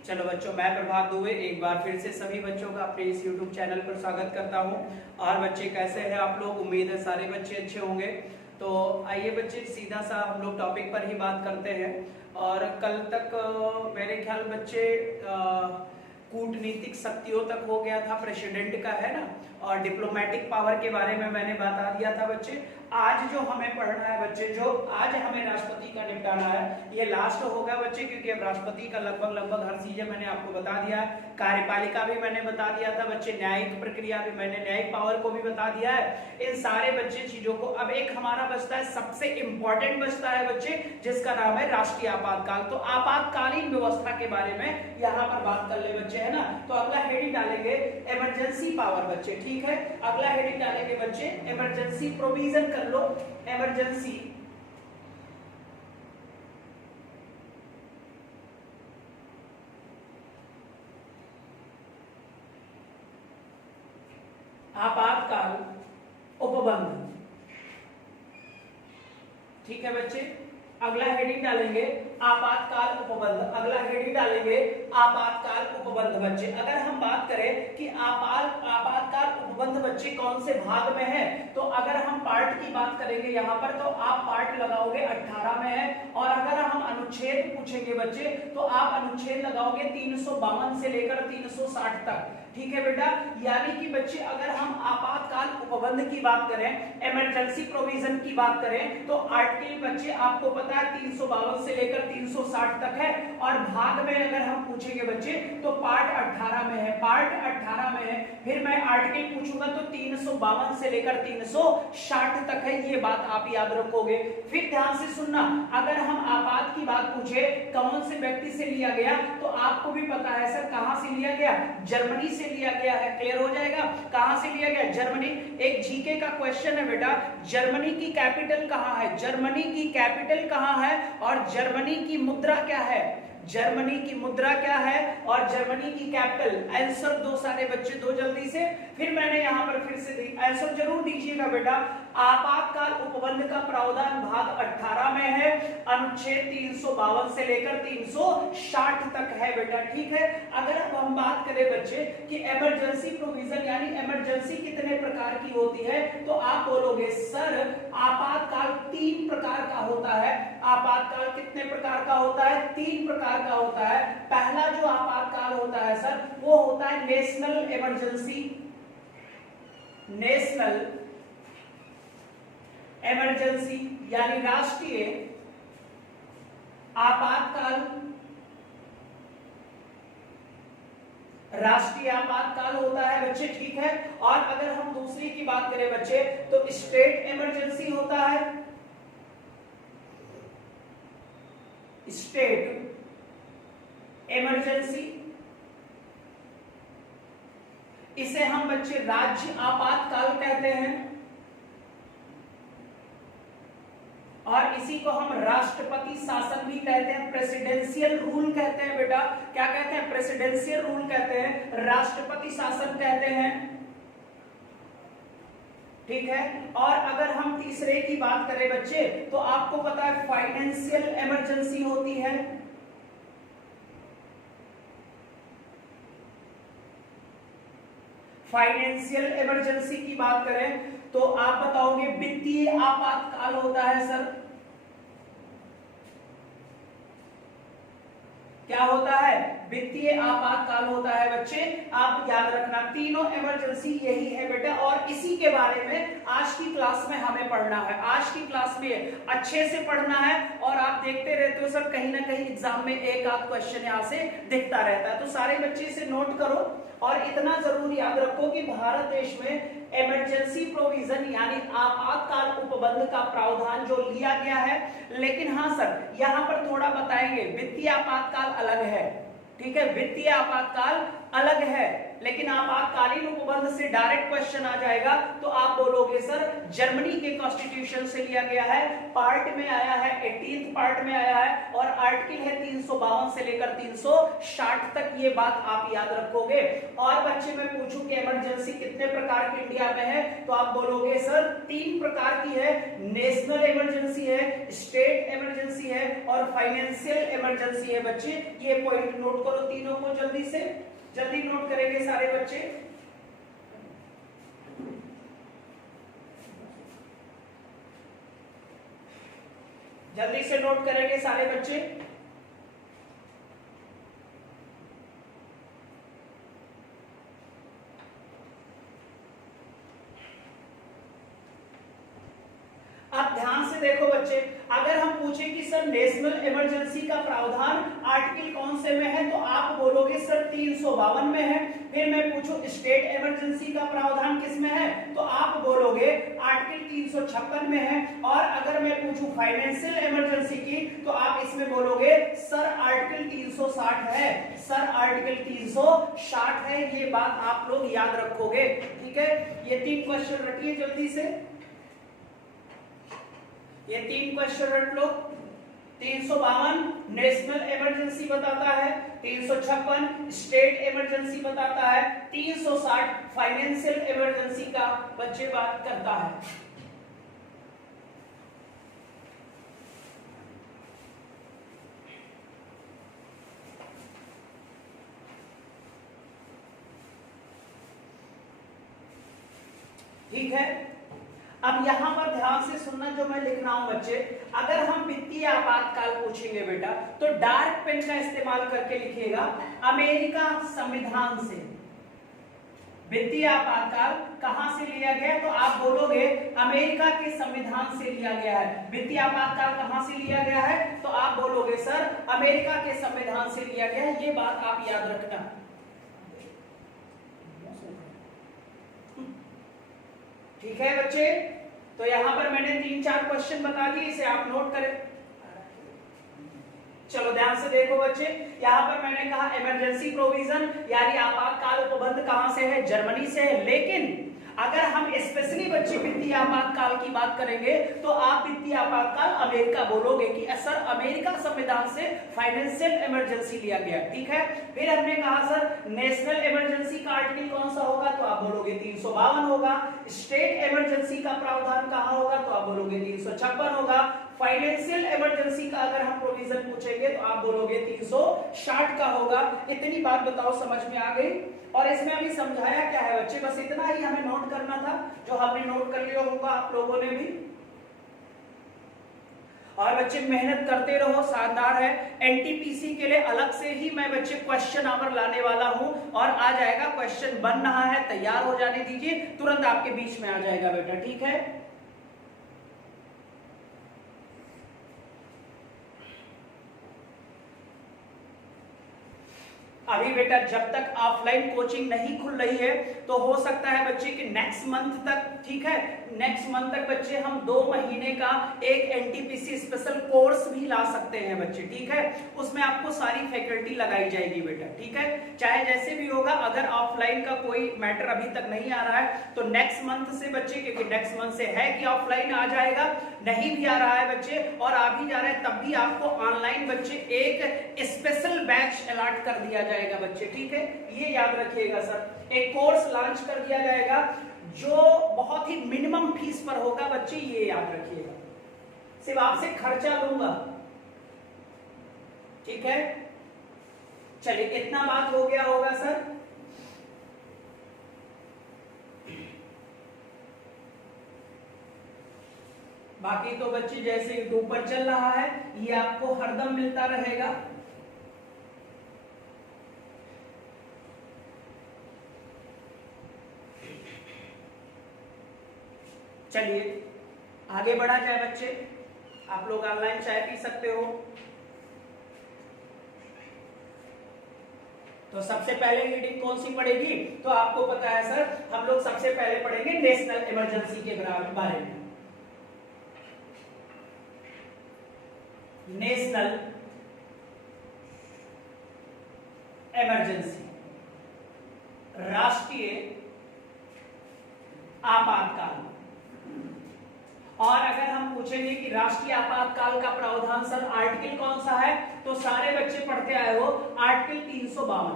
चलो बच्चों, मैं प्रभात दुबे एक बार फिर से सभी बच्चों का अपने इस YouTube चैनल पर स्वागत करता हूं। और बच्चे कैसे हैं आप लोग? उम्मीद है सारे बच्चे अच्छे होंगे। तो आइए बच्चे, सीधा सा हम लोग टॉपिक पर ही बात करते हैं। और कल तक मेरे ख्याल बच्चे कूटनीतिक शक्तियों तक हो गया था, प्रेसिडेंट का, है ना, और डिप्लोमेटिक पावर के बारे में मैंने बता दिया था बच्चे। आज जो हमें पढ़ना है बच्चे, जो आज हमें राष्ट्रपति का निपटाना है, ये लास्ट होगा बच्चे, क्योंकि अब राष्ट्रपति का लगभग हर चीजें मैंने आपको बता दिया है। कार्यपालिका भी मैंने बता दिया था बच्चे, न्यायिक प्रक्रिया भी मैंने, न्यायिक पावर को भी बता दिया है। इन सारे बच्चे चीजों को, अब एक हमारा बचता है, सबसे इंपॉर्टेंट बचता है बच्चे, जिसका नाम है राष्ट्रीय आपातकाल। तो आपातकालीन व्यवस्था के बारे में यहाँ पर बात कर ले बच्चे, है ना। तो अगला हेडिंग डालेंगे इमरजेंसी पावर बच्चे, ठीक है। अगला हेडिंग डालेंगे बच्चे इमरजेंसी प्रोविजन, कर लो इमरजेंसी आपातकाल उपबंध, ठीक है बच्चे। अगला हेडिंग डालेंगे आपातकाल उपबंध, अगला हेडिंग डालेंगे आपातकाल उपबंध बच्चे। अगर हम बात करें कि आपातकाल उपबंध बच्चे कौन से भाग में है, तो अगर हम पार्ट की बात करेंगे यहाँ पर, तो आप पार्ट लगाओगे 18 में है। और अगर हम अनुच्छेद पूछेंगे बच्चे, तो आप अनुच्छेद लगाओगे 352 से लेकर 360 तक, ठीक है बेटा। यानी कि बच्चे अगर हम आपातकाल उपबंध की बात करें, इमरजेंसी प्रोविजन की बात करें, तो आर्टिकल बच्चे आपको पता है 352 से लेकर 360 तक है। और भाग में अगर हम पूछेंगे बच्चे, तो पार्ट 18 में है, पार्ट 18 में है। फिर मैं आर्टिकल पूछूंगा तो 352 से लेकर 360 तक है, ये बात आप याद रखोगे। फिर ध्यान से सुनना, अगर हम आपात की बात पूछे कौन से व्यक्ति से लिया गया, तो आपको भी पता है सर कहां से लिया गया, जर्मनी से लिया गया है। क्लियर हो जाएगा, कहां से लिया गया, जर्मनी। एक जीके का क्वेश्चन है बेटा, जर्मनी की कैपिटल कहां है, जर्मनी की कैपिटल कहां है, और जर्मनी की मुद्रा क्या है, जर्मनी की मुद्रा क्या है, और जर्मनी की कैपिटल। आंसर दो सारे बच्चे, दो जल्दी से। फिर मैंने यहां पर फिर से आंसर जरूर दीजिएगा बेटा। आपातकाल उपबंध का प्रावधान भाग 18 में है, अनुच्छेद 352 से लेकर 360 तक है बेटा, ठीक है। अगर अब हम बात करें बच्चे कि इमरजेंसी प्रोविजन यानी इमरजेंसी कितने प्रकार की होती है, तो आप बोलोगे सर आपातकाल 3 प्रकार का होता है। आपातकाल कितने प्रकार का होता है, 3 प्रकार का होता है। पहला जो आपातकाल होता है सर, वो होता है नेशनल इमरजेंसी, नेशनल इमरजेंसी यानी राष्ट्रीय आपातकाल, राष्ट्रीय आपातकाल होता है बच्चे, ठीक है। और अगर हम दूसरी की बात करें बच्चे, तो स्टेट इमरजेंसी होता है, स्टेट इमरजेंसी। इसे हम बच्चे राज्य आपातकाल कहते हैं, और इसी को हम राष्ट्रपति शासन भी कहते हैं, प्रेसिडेंशियल रूल कहते हैं बेटा। क्या कहते हैं, प्रेसिडेंशियल रूल कहते हैं, राष्ट्रपति शासन कहते हैं, ठीक है। और अगर हम तीसरे की बात करें बच्चे, तो आपको पता है फाइनेंशियल इमरजेंसी होती है, फाइनेंशियल इमरजेंसी की बात करें तो आप बताओगे वित्तीय आपातकाल होता है सर। क्या होता है, वित्तीय आपातकाल होता है बच्चे। आप याद रखना, तीनों इमरजेंसी यही है बेटा, और इसी के बारे में आज की क्लास में हमें पढ़ना है। आज की क्लास में अच्छे से पढ़ना है, और आप देखते रहते हो सर कहीं ना कहीं एग्जाम में एक आध क्वेश्चन यहाँ से दिखता रहता है, तो सारे बच्चे इसे नोट करो। और इतना जरूर याद रखो कि भारत देश में इमरजेंसी प्रोविजन यानी आपातकाल उपबंध का प्रावधान जो लिया गया है, लेकिन हाँ सर यहाँ पर थोड़ा बताएंगे, वित्तीय आपातकाल अलग है, ठीक है। वित्तीय आपातकाल अलग है, लेकिन आपातकालीन उपबंध से डायरेक्ट क्वेश्चन आ जाएगा तो आप बोलोगे सर जर्मनी के कॉन्स्टिट्यूशन से लिया गया है, पार्ट में आया है 18th पार्ट में आया है और आर्टिकल है 352 से लेकर 360 तक, ये बात आप याद रखोगे। और बच्चे मैं पूछूं कि इमरजेंसी कितने प्रकार की इंडिया में है, तो आप बोलोगे सर 3 प्रकार की है, नेशनल इमरजेंसी है, स्टेट इमरजेंसी है और फाइनेंशियल इमरजेंसी है। बच्चे ये पॉइंट नोट करो तीनों को, जल्दी से जल्दी नोट करेंगे सारे बच्चे। जल्दी से नोट करेंगे सारे बच्चे। अब ध्यान से देखो बच्चे, अगर हम पूछे कि सर नेशनल इमरजेंसी का प्रावधान आर्टिकल कौन से में है, तो आप बोलोगे सर 352 में है। फिर मैं पूछूं स्टेट इमरजेंसी का प्रावधान किस में है, तो आप बोलोगे आर्टिकल 356 में है। और अगर मैं पूछूं फाइनेंशियल इमरजेंसी की, तो आप इसमें बोलोगे सर आर्टिकल 360 है, सर आर्टिकल 360 है। ये बात आप लोग याद रखोगे, ठीक है। ये 3 क्वेश्चन रखिए जल्दी से, ये 3 क्वेश्चन रख लो। 352 नेशनल इमरजेंसी बताता है, 356 स्टेट इमरजेंसी बताता है, 360 फाइनेंशियल इमरजेंसी का बच्चे बात करता है। ठीक है, अब यहां पर ध्यान से सुनना जो मैं लिख रहा हूं बच्चे। अगर हम वित्तीय आपातकाल पूछेंगे बेटा, तो डार्क पेन का इस्तेमाल करके लिखिएगा अमेरिका संविधान से। वित्तीय आपातकाल कहां से लिया गया, तो आप बोलोगे अमेरिका के संविधान से लिया गया है। वित्तीय आपातकाल कहां से लिया गया है, तो आप बोलोगे सर अमेरिका के संविधान से लिया गया है। ये बात आप याद रखना, ठीक है बच्चे। तो यहां पर मैंने 3-4 क्वेश्चन बता दिए, इसे आप नोट करें। चलो ध्यान से देखो बच्चे, यहां पर मैंने कहा इमरजेंसी प्रोविजन यानी आपातकाल उपबंध कहां से है, जर्मनी से है। लेकिन अगर हम स्पेशली बच्चे वित्तीय आपातकाल की बात करेंगे, तो आप वित्तीय आपातकाल अमेरिका बोलोगे कि सर अमेरिका संविधान से फाइनेंशियल इमरजेंसी लिया गया, ठीक है। फिर हमने कहा सर नेशनल इमरजेंसी का आर्टिकल कौन सा होगा, तो आप बोलोगे 352 होगा। स्टेट इमरजेंसी का प्रावधान कहां होगा, तो आप बोलोगे 356 होगा। फाइनेंशियल इमरजेंसी का अगर हम प्रोविजन पूछेंगे, तो आप बोलोगे 360 का होगा। इतनी बात बताओ समझ में आ गई। और इसमें अभी समझाया क्या है बच्चे, बस इतना ही हमें नोट करना था, जो हमने नोट कर लिया होगा आप लोगों ने भी। और बच्चे मेहनत करते रहो, शानदार है। एनटीपीसी के लिए अलग से ही मैं बच्चे क्वेश्चन आवर लाने वाला हूं, और आ जाएगा, क्वेश्चन बन रहा है, तैयार हो जाने दीजिए, तुरंत आपके बीच में आ जाएगा बेटा, ठीक है। अभी बेटा जब तक ऑफलाइन कोचिंग नहीं खुल रही है, तो हो सकता है बच्चे कि नेक्स्ट मंथ तक, ठीक है, नेक्स्ट मंथ तक बच्चे हम 2 महीने का एक एनटीपीसी स्पेशल कोर्स भी ला सकते हैं बच्चे, ठीक है। उसमें आपको सारी फैकल्टी लगाई जाएगी बेटा, ठीक है। चाहे जैसे भी होगा, अगर ऑफलाइन का कोई मैटर अभी तक नहीं आ रहा है, तो नेक्स्ट मंथ से बच्चे, क्योंकि नेक्स्ट मंथ से है कि ऑफलाइन आ जाएगा, नहीं भी आ रहा है बच्चे और आ भी जा रहा है, तब भी आपको ऑनलाइन बच्चे एक स्पेशल बैच अलॉट कर दिया जाएगा बच्चे, ठीक है। ये याद रखिएगा सर, एक कोर्स लॉन्च कर दिया जाएगा जो बहुत ही मिनिमम फीस पर होगा बच्चे, ये याद रखिएगा। सिर्फ आपसे खर्चा लूंगा, ठीक है। चलिए इतना बात हो गया होगा सर। बाकी तो बच्चे जैसे यूट्यूब पर चल रहा है, ये आपको हरदम मिलता रहेगा। चलिए आगे बढ़ा जाए बच्चे। आप लोग ऑनलाइन चाय पी सकते हो। तो सबसे पहले रीडिंग कौन सी पड़ेगी, तो आपको पता है सर, हम लोग सबसे पहले पढ़ेंगे नेशनल इमरजेंसी के बारे में। नेशनल इमरजेंसी पूछेंगे कि राष्ट्रीय आपातकाल का प्रावधान सर आर्टिकल कौन सा है, तो सारे बच्चे पढ़ते आए हो आर्टिकल 352,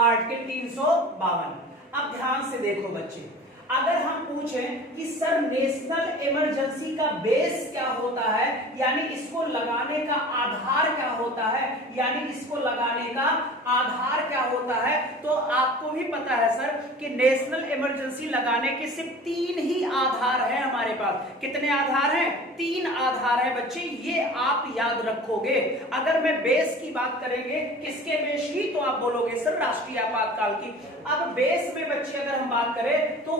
आर्टिकल 352। अब ध्यान से देखो बच्चे, अगर हम पूछें कि सर नेशनल इमरजेंसी का बेस क्या होता है, यानी इसको लगाने का आधार क्या होता है, यानी इसको लगाने का आधार क्या होता है, तो आपको भी पता है सर कि नेशनल इमरजेंसी लगाने के सिर्फ 3 ही आधार हैं हमारे पास। कितने आधार हैं? 3 आधार हैं बच्चे, ये आप याद रखोगे। अगर मैं बेस की बात करेंगे, किसके बेस की, तो आप बोलोगे सर राष्ट्रीय आपातकाल की। अब बेस में बच्चे अगर हम बात करें तो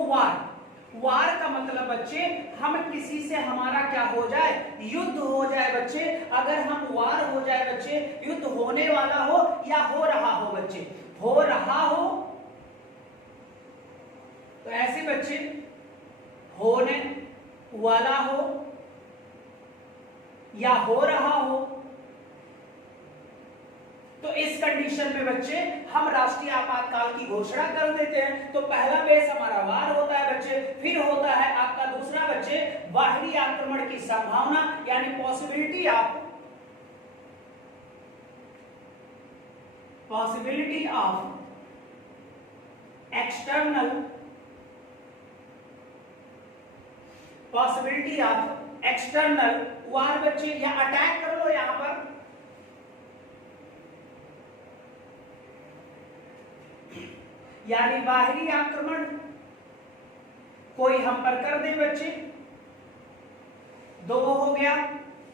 वार का मतलब बच्चे हम किसी से हमारा क्या हो जाए, युद्ध हो जाए बच्चे। अगर हम वार हो जाए बच्चे, युद्ध होने वाला हो या हो रहा हो बच्चे, हो रहा हो, तो ऐसे बच्चे होने वाला हो या हो रहा हो, तो इस कंडीशन में बच्चे हम राष्ट्रीय आपातकाल की घोषणा कर देते हैं। तो पहला बेस हमारा वार होता है बच्चे, फिर होता है आपका दूसरा बच्चे बाहरी आक्रमण की संभावना, यानी पॉसिबिलिटी ऑफ एक्सटर्नल वार बच्चे, या अटैक कर लो यहां पर, यानी बाहरी आक्रमण कोई हम पर कर दे बच्चे। 2 हो गया,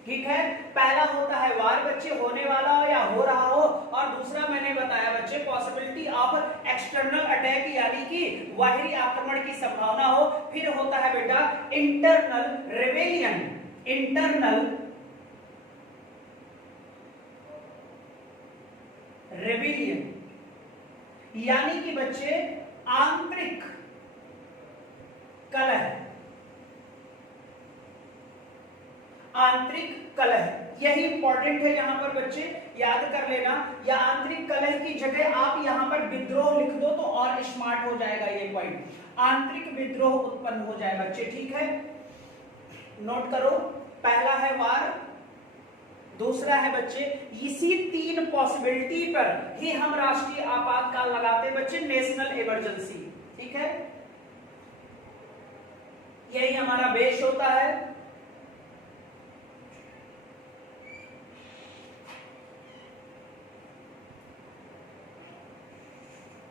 ठीक है। पहला होता है वार बच्चे, होने वाला हो या हो रहा हो, और दूसरा मैंने बताया बच्चे पॉसिबिलिटी ऑफ एक्सटर्नल अटैक, यानी कि बाहरी आक्रमण की संभावना हो। फिर होता है बेटा इंटरनल रेबेलियन, यानी कि बच्चे आंतरिक कलह, यही इंपॉर्टेंट है यहां पर बच्चे, याद कर लेना। या आंतरिक कलह की जगह आप यहां पर विद्रोह लिख दो तो और स्मार्ट हो जाएगा ये पॉइंट, आंतरिक विद्रोह उत्पन्न हो जाए बच्चे, ठीक है। नोट करो, पहला है वार, दूसरा है बच्चे इसी 3 पॉसिबिलिटी पर ही हम राष्ट्रीय आपातकाल लगाते हैं बच्चे, नेशनल इमरजेंसी, ठीक है। यही हमारा बेस होता है।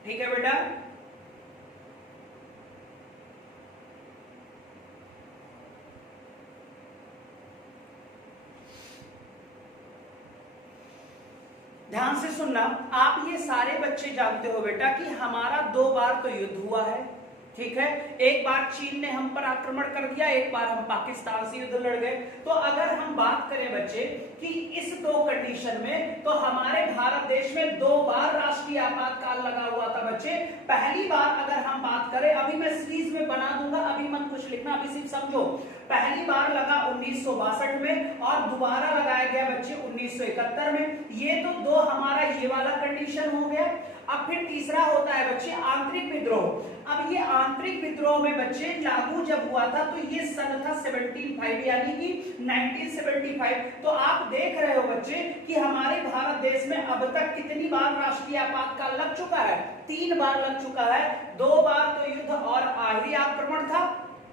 ठीक है बेटा, ध्यान से सुनना। आप ये सारे बच्चे जानते हो बेटा कि हमारा 2 बार तो युद्ध हुआ है, ठीक है। एक बार चीन ने हम पर आक्रमण कर दिया, एक बार हम पाकिस्तान से युद्ध लड़ गए। तो अगर हम बात करें बच्चे कि इस 2 कंडीशन में, तो हमारे भारत देश में 2 बार राष्ट्रीय आपातकाल लगा हुआ था बच्चे। पहली बार अगर हम बात करें, अभी मैं सीरीज में बना दूंगा, अभी मत कुछ लिखना, अभी सिर्फ समझो। पहली बार लगा 1962 में और दोबारा लगाया गया बच्चे 1971 में। ये तो 2 हमारा ये वाला कंडीशन हो गया। अब फिर तीसरा होता है बच्चे आंतरिक विद्रोह। अब ये आंतरिक विद्रोह में बच्चे लागू जब हुआ था तो ये सन था 75 यानी कि 1975। तो आप देख रहे हो बच्चे कि हमारे भारत देश में अब तक कितनी बार राष्ट्रीय आपातकाल लग चुका है, 3 बार लग चुका है। 2 बार तो युद्ध और बाहरी आक्रमण था,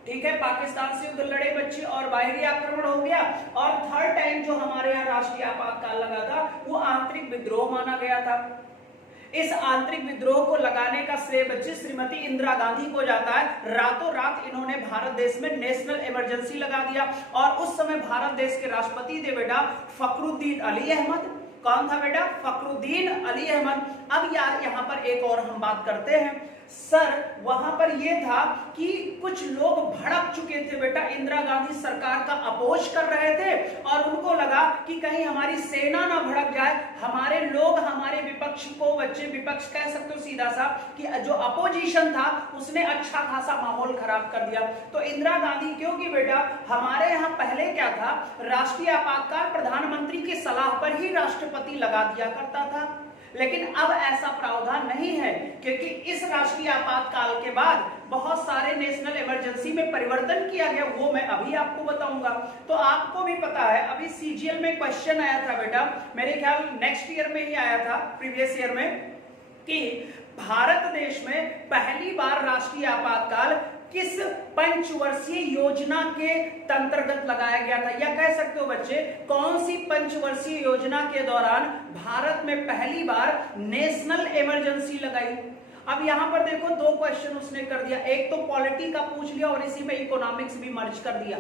ठीक है, पाकिस्तान से युद्ध लड़े बच्चे और बाहरी आक्रमण हो गया। और थर्ड टाइम जो हमारे यहाँ राष्ट्रीय आपातकाल लगा था वो आंतरिक विद्रोह माना गया था। इस आंतरिक विद्रोह को लगाने का श्रेय बच्चे श्रीमती इंदिरा गांधी को जाता है। रातों रात इन्होंने भारत देश में नेशनल इमरजेंसी लगा दिया और उस समय भारत देश के राष्ट्रपति थे बेटा फखरुद्दीन अली अहमद। कौन था बेटा? फखरुद्दीन अली अहमद। अब यार यहाँ पर एक और हम बात करते हैं सर, वहां पर यह था कि कुछ लोग भड़क चुके थे बेटा, इंदिरा गांधी सरकार का अपोज कर रहे थे और उनको लगा कि कहीं हमारी सेना ना भड़क जाए, हमारे लोग हमारे विपक्ष को, बच्चे विपक्ष कह सकते हो सीधा सा, कि जो अपोजिशन था उसने अच्छा खासा माहौल खराब कर दिया। तो इंदिरा गांधी, क्योंकि बेटा हमारे यहाँ पहले क्या था, राष्ट्रीय आपातकाल प्रधानमंत्री की सलाह पर ही राष्ट्रपति लगा दिया करता था, लेकिन अब ऐसा प्रावधान नहीं है, क्योंकि इस राष्ट्रीय आपातकाल के बाद बहुत सारे नेशनल इमरजेंसी में परिवर्तन किया गया, वो मैं अभी आपको बताऊंगा। तो आपको भी पता है अभी सीजीएल में क्वेश्चन आया था बेटा, मेरे ख्याल नेक्स्ट ईयर में ही आया था, प्रीवियस ईयर में, कि भारत देश में पहली बार राष्ट्रीय आपातकाल किस पंचवर्षीय योजना के अंतर्गत लगाया गया था, या कह सकते हो बच्चे कौन सी पंचवर्षीय योजना के दौरान भारत में पहली बार नेशनल इमरजेंसी लगाई। अब यहां पर देखो दो क्वेश्चन उसने कर दिया, एक तो पॉलिटी का पूछ लिया और इसी में इकोनॉमिक्स भी मर्ज कर दिया।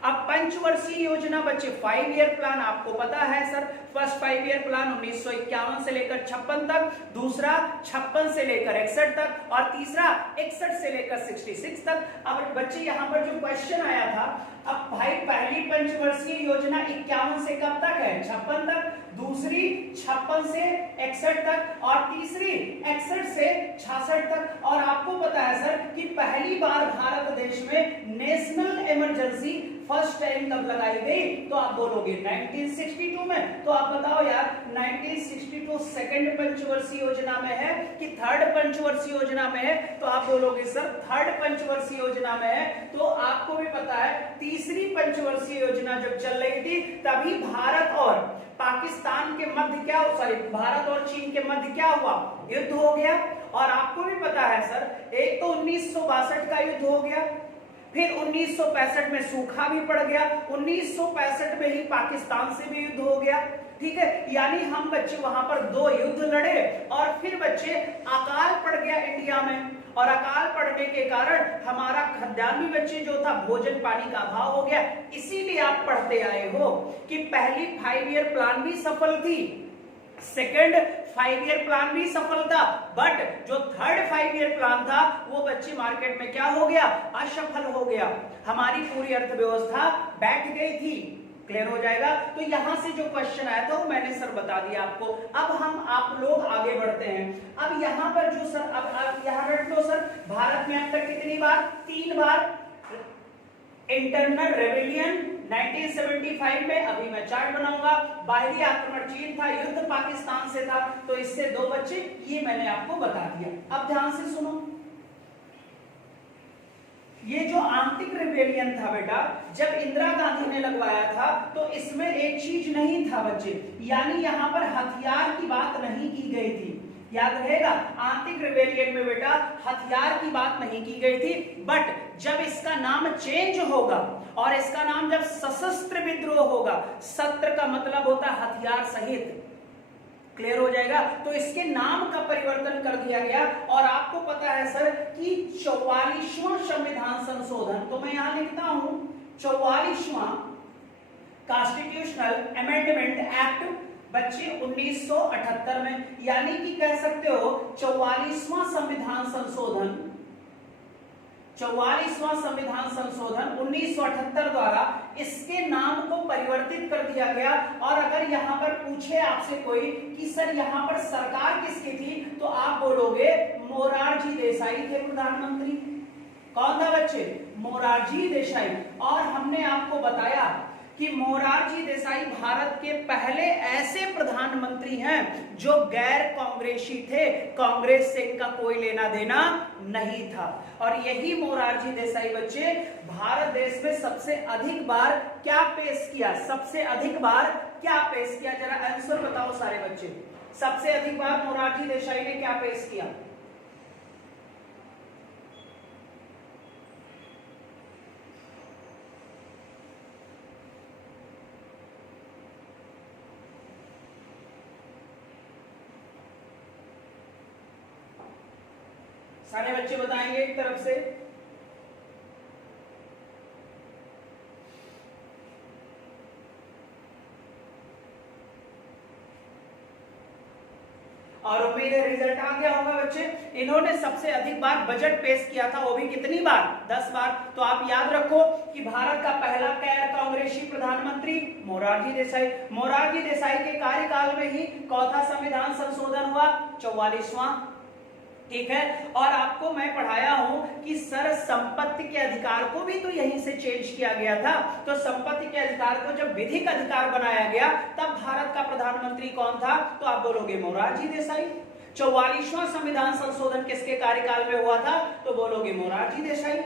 अब पंचवर्षीय योजना बच्चे 5 ईयर प्लान आपको पता है सर, फर्स्ट 5 ईयर प्लान 1951 से लेकर 56 तक, दूसरा 56 से लेकर 61 तक और तीसरा 61 से लेकर 66 तक। अब बच्चे यहाँ पर जो क्वेश्चन आया था, अब भाई पहली पंचवर्षीय योजना 51 से कब तक है, 56 तक, दूसरी 56 से 61 तक और तीसरी 61 से 66 तक। और आपको पता है सर कि पहली बार भारत देश में नेशनल इमरजेंसी फर्स्ट टाइम कब लगाई गई, तो आप बोलोगे 1962 में। तो आप बताओ यार 1962 सेकंड पंचवर्षीय योजना में है कि थर्ड पंचवर्षीय योजना में है, तो आप बोलोगे सर थर्ड पंचवर्षीय योजना में है। तो आपको भी पता है तीसरी पंचवर्षीय योजना जब चल रही थी तभी भारत और पाकिस्तान के मध्य क्या, सॉरी भारत और चीन के मध्य क्या हुआ, युद्ध हो गया। और आपको भी पता है सर एक तो 1962 का युद्ध हो गया, फिर 1965 में सूखा भी पड़ गया, 1965 में ही पाकिस्तान से भी युद्ध हो गया, ठीक है। यानी हम बच्चे वहां पर 2 युद्ध लड़े और फिर बच्चे अकाल पड़ गया इंडिया में, और अकाल पड़ने के कारण हमारा खाद्यान्न भी बच्चे जो था भोजन पानी का अभाव हो गया। इसीलिए आप पढ़ते आए हो कि पहली 5 ईयर प्लान भी सफल थी, सेकंड 5 ईयर प्लान भी सफल था, बट जो थर्ड 5 ईयर प्लान था वो बच्चे मार्केट में क्या हो गया, असफल हो गया। हमारी पूरी अर्थव्यवस्था बैठ गई थी। क्लियर हो जाएगा। तो यहां से जो क्वेश्चन आया था वो मैंने सर बता दिया आपको। अब हम आप लोग आगे बढ़ते हैं। अब यहां पर जो सर अब यहां रट लो सर, भारत में अब तक कितनी बार, 3 बार इंटरनल रेबेलियन 1975 में, अभी मैं चार्ट बनाऊंगा, बाहरी आक्रमण चीन था, युद्ध पाकिस्तान से था, तो इससे 2 बच्चे, ये मैंने आपको बता दिया। अब ध्यान से सुनो, ये जो आंतरिक रिबेलियन था बेटा, जब इंदिरा गांधी ने लगवाया था तो इसमें एक चीज नहीं था बच्चे, यानी यहां पर हथियार की बात नहीं की गई थी। याद रहेगा, आंतरिक रिबेलियन में बेटा हथियार की बात नहीं की गई थी, बट जब इसका नाम चेंज होगा और इसका नाम जब सशस्त्र विद्रोह होगा, शस्त्र का मतलब होता है हथियार सहित, क्लियर हो जाएगा, तो इसके नाम का परिवर्तन कर दिया गया। और आपको पता है सर कि 44वां संविधान संशोधन, तो मैं यहां लिखता हूं 44वां कॉन्स्टिट्यूशनल अमेंडमेंट एक्ट बच्चे 1978 में, यानी कि कह सकते हो 44वां संविधान संशोधन, 44वां संविधान संशोधन 1978 द्वारा इसके नाम को परिवर्तित कर दिया गया। और अगर यहां पर पूछे आपसे कोई कि सर यहां पर सरकार किसकी थी, तो आप बोलोगे मोरारजी देसाई थे प्रधानमंत्री। कौन था बच्चे, मोरारजी देसाई। और हमने आपको बताया कि मोरारजी देसाई भारत के पहले ऐसे प्रधानमंत्री हैं जो गैर कांग्रेसी थे, कांग्रेस से इनका कोई लेना देना नहीं था। और यही मोरारजी देसाई बच्चे भारत देश में सबसे अधिक बार क्या पेश किया, सबसे अधिक बार क्या पेश किया, जरा आंसर बताओ सारे बच्चे, सबसे अधिक बार मोरारजी देसाई ने क्या पेश किया। सारे बच्चे बताएंगे एक तरफ से। और उम्मीद है रिजल्ट आ गया होगा बच्चे। इन्होंने सबसे अधिक बार बजट पेश किया था, वो भी कितनी बार, 10 बार। तो आप याद रखो कि भारत का पहला गैर कांग्रेसी प्रधानमंत्री मोरारजी देसाई। मोरारजी देसाई के कार्यकाल में ही चौथा संविधान संशोधन हुआ, 44वां, ठीक है। और आपको मैं पढ़ाया हूं कि सर संपत्ति के अधिकार को भी तो यहीं से चेंज किया गया था। तो संपत्ति के अधिकार को जब विधिक अधिकार बनाया गया तब भारत का प्रधानमंत्री कौन था, तो आप बोलोगे मोरारजी देसाई। 44वां संविधान संशोधन किसके कार्यकाल में हुआ था? तो बोलोगे मोरारजी देसाई।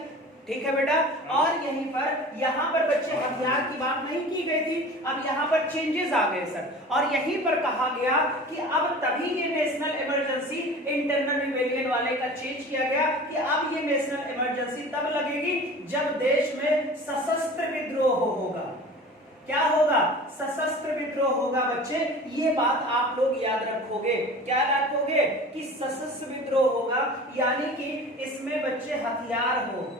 ठीक है बेटा। और यहीं पर यहाँ पर बच्चे हथियार की बात नहीं की गई थी, अब यहाँ पर चेंजेस आ गए सर, और यहीं पर कहा गया कि अब तभी ये नेशनल इमरजेंसी इंटरनल रिबेलियन वाले का चेंज किया गया कि अब ये नेशनल इमरजेंसी तब लगेगी जब देश में सशस्त्र विद्रोह होगा। क्या होगा? सशस्त्र विद्रोह होगा बच्चे। ये बात आप लोग याद रखोगे। क्या रखोगे? कि सशस्त्र विद्रोह होगा, यानी कि इसमें बच्चे हथियार हो।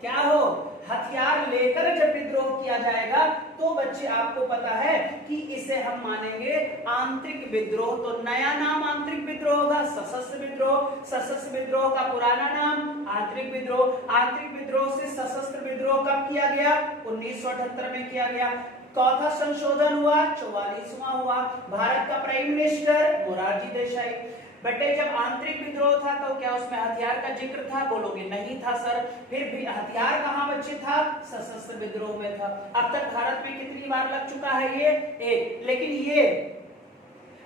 क्या हो? हथियार लेकर जब विद्रोह किया जाएगा तो बच्चे आपको पता है कि इसे हम मानेंगे आंतरिक विद्रोह। तो नया नाम आंतरिक विद्रोह होगा, सशस्त्र विद्रोह। सशस्त्र विद्रोह का पुराना नाम आंतरिक विद्रोह। आंतरिक विद्रोह से सशस्त्र विद्रोह कब किया गया? 1978 में किया गया। चौथा संशोधन हुआ, 44वां हुआ। भारत का प्राइम मिनिस्टर मोरारजी देसाई। बेटे जब आंतरिक विद्रोह था तो क्या उसमें हथियार का जिक्र था? बोलोगे नहीं था सर। फिर भी हथियार कहां बच्चे था? सशस्त्र विद्रोह में था। अब तक भारत में कितनी बार लग चुका है ये? एक। लेकिन ये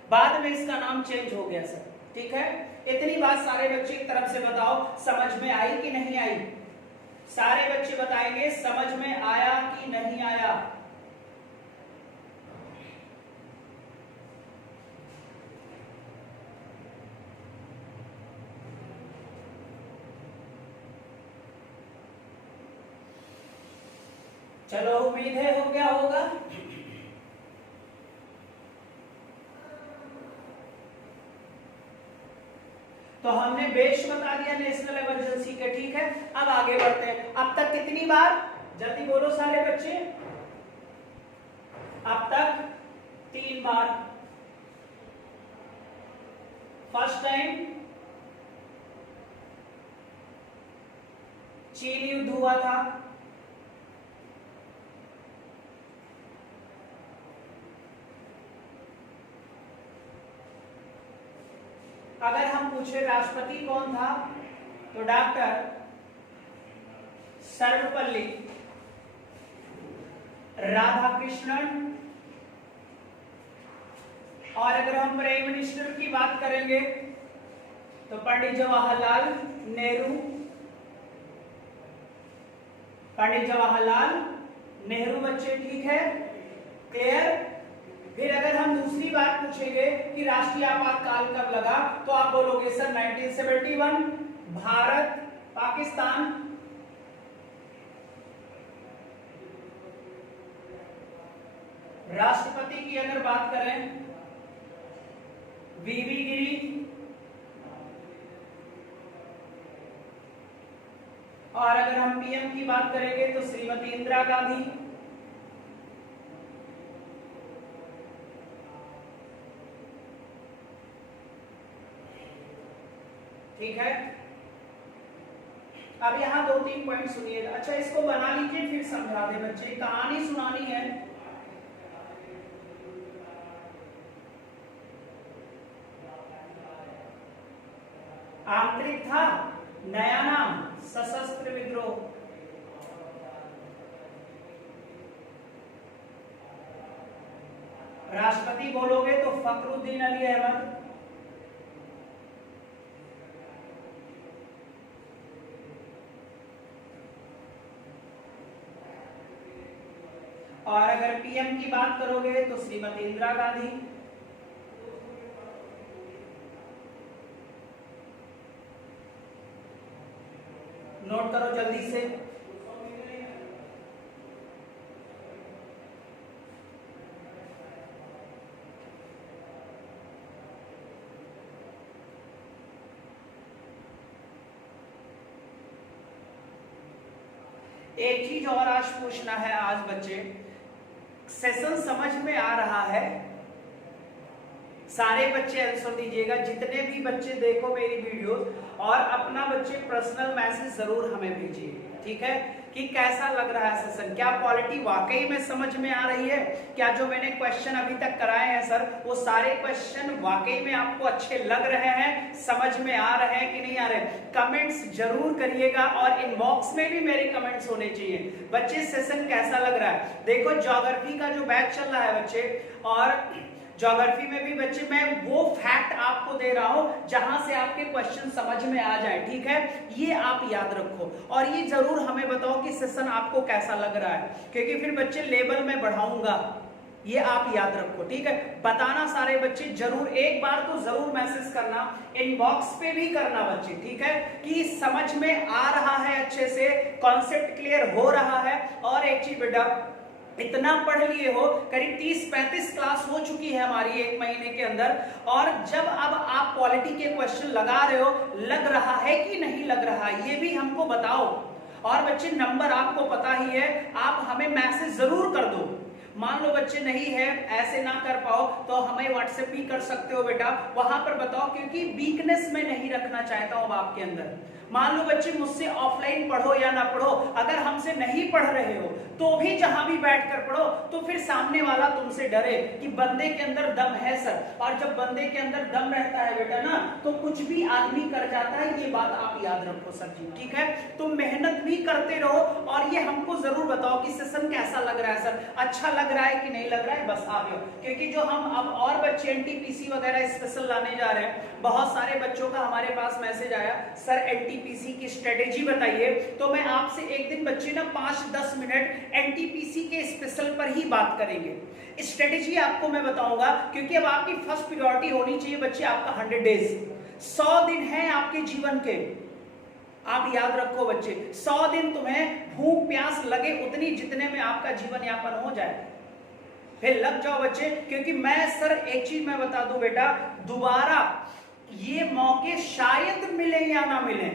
बाद में इसका नाम चेंज हो गया सर। ठीक है, इतनी बात सारे बच्चे की तरफ से बताओ, समझ में आई कि नहीं आई? सारे बच्चे बताएंगे समझ में आया कि नहीं आया। चलो उम्मीद है हो गया होगा। तो हमने बेस बता दिया नेशनल इमरजेंसी के। ठीक है, अब आगे बढ़ते हैं। अब तक कितनी बार? जल्दी बोलो सारे बच्चे। अब तक 3 बार। फर्स्ट टाइम चीन युद्ध हुआ था, अगर हम पूछे राष्ट्रपति कौन था तो डॉक्टर सर्वपल्ली राधाकृष्णन। और अगर हम प्राइम मिनिस्टर की बात करेंगे तो पंडित जवाहरलाल नेहरू। पंडित जवाहरलाल नेहरू बच्चे। ठीक है, क्लियर। फिर अगर हम दूसरी बात पूछेंगे कि राष्ट्रीय आपातकाल कब लगा तो आप बोलोगे सर 1971। भारत पाकिस्तान। राष्ट्रपति की अगर बात करें वीवी गिरी। और अगर हम पीएम की बात करेंगे तो श्रीमती इंदिरा गांधी। ठीक है, अब यहां 2-3 पॉइंट सुनिए। अच्छा, इसको बना लीजिए फिर समझा दे बच्चे, कहानी सुनानी है। आंतरिक था, नया नाम सशस्त्र विद्रोह। राष्ट्रपति बोलोगे तो फखरुद्दीन अली अहमद। और अगर पीएम की बात करोगे तो श्रीमती इंदिरा गांधी। नोट करो जल्दी से। एक चीज और आज पूछना है आज बच्चे, सेशन समझ में आ रहा है? सारे बच्चे आंसर दीजिएगा, जितने भी बच्चे देखो मेरी वीडियो, और अपना बच्चे पर्सनल मैसेज जरूर हमें भेजिए। ठीक है, कि कैसा लग रहा है सेशन, क्या क्वालिटी वाकई में समझ में आ रही है? क्या जो मैंने क्वेश्चन अभी तक कराए हैं सर, वो सारे क्वेश्चन वाकई में आपको अच्छे लग रहे हैं, समझ में आ रहे हैं कि नहीं आ रहे? कमेंट्स जरूर करिएगा, और इनबॉक्स में भी मेरे कमेंट्स होने चाहिए। बच्चे सेशन कैसा लग रहा है? देखो ज्योग्राफी का जो बैच चल रहा है बच्चे, और ज्योग्राफी में भी बच्चे मैं वो फैक्ट आपको दे रहा हूं जहां से आपके क्वेश्चन समझ में आ जाए, ठीक है, ये आप याद रखो। और ये जरूर हमें बताओ कि सेशन आपको कैसा लग रहा है, क्योंकि फिर बच्चे लेवल में बढ़ाऊंगा, ये आप याद रखो, ठीक है। बताना सारे बच्चे जरूर, एक बार तो जरूर मैसेज करना, इनबॉक्स पे भी करना बच्चे, ठीक है, कि समझ में आ रहा है, अच्छे से कॉन्सेप्ट क्लियर हो रहा है। और एक चीज बेटा, इतना पढ़ लिए हो, करीब 30-35 क्लास हो चुकी है हमारी एक महीने के अंदर, और जब अब आप पॉलिटी के क्वेश्चन लगा रहे हो, लग रहा है कि नहीं लग रहा है, ये भी हमको बताओ। और बच्चे नंबर आपको पता ही है, आप हमें मैसेज जरूर कर दो। मान लो बच्चे नहीं है, ऐसे ना कर पाओ तो हमें व्हाट्सएप भी कर सकते हो बेटा, वहां पर बताओ, क्योंकि वीकनेस में नहीं रखना चाहता हूं आपके अंदर। मान लो बच्चे मुझसे ऑफलाइन पढ़ो या ना पढ़ो, अगर हमसे नहीं पढ़ रहे हो तो भी जहां भी बैठकर पढ़ो, तो फिर सामने वाला तुमसे डरे कि बंदे के अंदर दम है सर। और जब बंदे के अंदर दम रहता है बेटा ना, तो कुछ भी आदमी कर जाता है, ये बात आप याद रखो सर जी, ठीक है। तो मेहनत भी करते रहो, और ये हमको जरूर बताओ कि सेशन कैसा लग रहा है सर, अच्छा लग रहा है कि नहीं लग रहा है, बस आप जाओ। क्योंकि जो हम अब और बच्चे एनटीपीसी वगैरह स्पेशल लाने जा रहे हैं, बहुत सारे बच्चों का हमारे पास मैसेज आया, सर एनटीपीसी की स्ट्रेटेजी बताइए। तो मैं आपसे एक दिन बच्चे ना 5-10 मिनट एनटीपीसी के स्पेशल पर ही बात करेंगे। स्ट्रेटेजी आपको मैं बताऊंगा, क्योंकि अब आपकी फर्स्ट प्रायोरिटी होनी चाहिए बच्चे आपका 100 डेज, 100 दिन है आपके जीवन के। आप याद रखो बच्चे, 100 दिन तुम्हें भूख प्यास लगे उतनी, जितने में आपका जीवन यापन हो जाए, फिर लग जाओ बच्चे। क्योंकि मैं सर एक चीज मैं बता दूं बेटा, दोबारा ये मौके शायद मिले या ना मिले,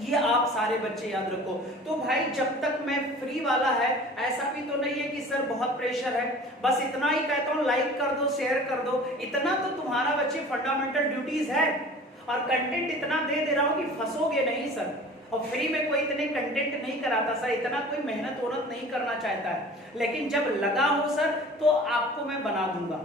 ये आप सारे बच्चे याद रखो। तो भाई जब तक मैं फ्री वाला है, ऐसा भी तो नहीं है कि सर बहुत प्रेशर है, बस इतना ही कहता हूं, लाइक कर दो, शेयर कर दो, इतना तो तुम्हारा बच्चे फंडामेंटल ड्यूटीज है। और कंटेंट इतना दे रहा हूं कि फंसोगे नहीं सर। और फ्री में कोई इतने कंटेंट नहीं कराता सर, इतना कोई मेहनत वोहनत नहीं करना चाहता है, लेकिन जब लगा हो सर तो आपको मैं बना दूंगा।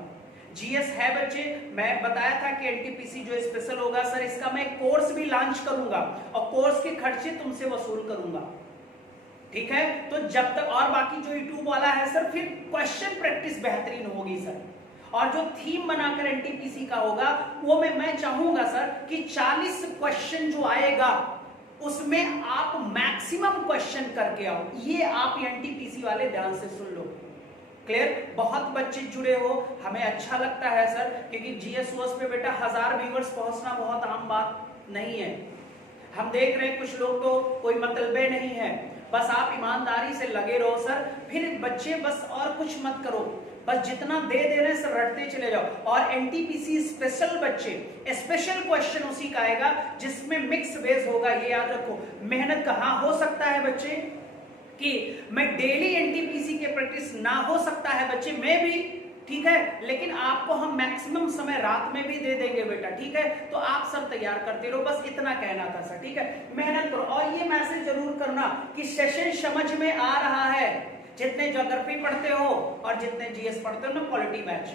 जीएस है बच्चे, मैं बताया था कि एनटीपीसी जो स्पेशल होगा सर, इसका मैं कोर्स भी लॉन्च करूंगा और कोर्स के खर्चे तुमसे वसूल करूंगा, ठीक है। तो जब तक, और बाकी जो यूट्यूब वाला है सर, फिर क्वेश्चन प्रैक्टिस बेहतरीन होगी सर, और जो थीम बनाकर एनटीपीसी का होगा वो मैं चाहूंगा सर कि 40 क्वेश्चन जो आएगा उसमें आप मैक्सिमम क्वेश्चन करके आओ। ये आप एनटीपीसी वाले ध्यान से सुन लो, क्लियर। बहुत बच्चे जुड़े हो, हमें अच्छा लगता है सर, क्योंकि जीएसओएस पे बेटा 1000 व्यूअर्स पहुंचना बहुत आम बात नहीं है। हम देख रहे हैं कुछ लोग तो कोई मतलबे नहीं है, बस आप ईमानदारी से लगे रहो सर। फिर बच्चे बस और कुछ मत करो, बस जितना दे रहे हैं सर रटते चले जाओ। और एनटीपीसी स्पेशल बच्चे, स्पेशल क्वेश्चन उसी का आएगा जिसमें मिक्स बेस होगा, ये याद रखो। मेहनत कहाँ हो सकता है बच्चे कि मैं डेली एनटीपीसी के प्रैक्टिस ना हो सकता है बच्चे, मैं भी, ठीक है, लेकिन आपको हम मैक्सिमम समय रात में भी दे देंगे बेटा, ठीक है। तो आप सब तैयार करते रहो, बस इतना कहना था सर, ठीक है। मेहनत करो, और ये मैसेज जरूर करना कि सेशन समझ में आ रहा है। जितने ज्योग्राफी पढ़ते हो और जितने जीएस पढ़ते हो ना, पॉलिटी बैच,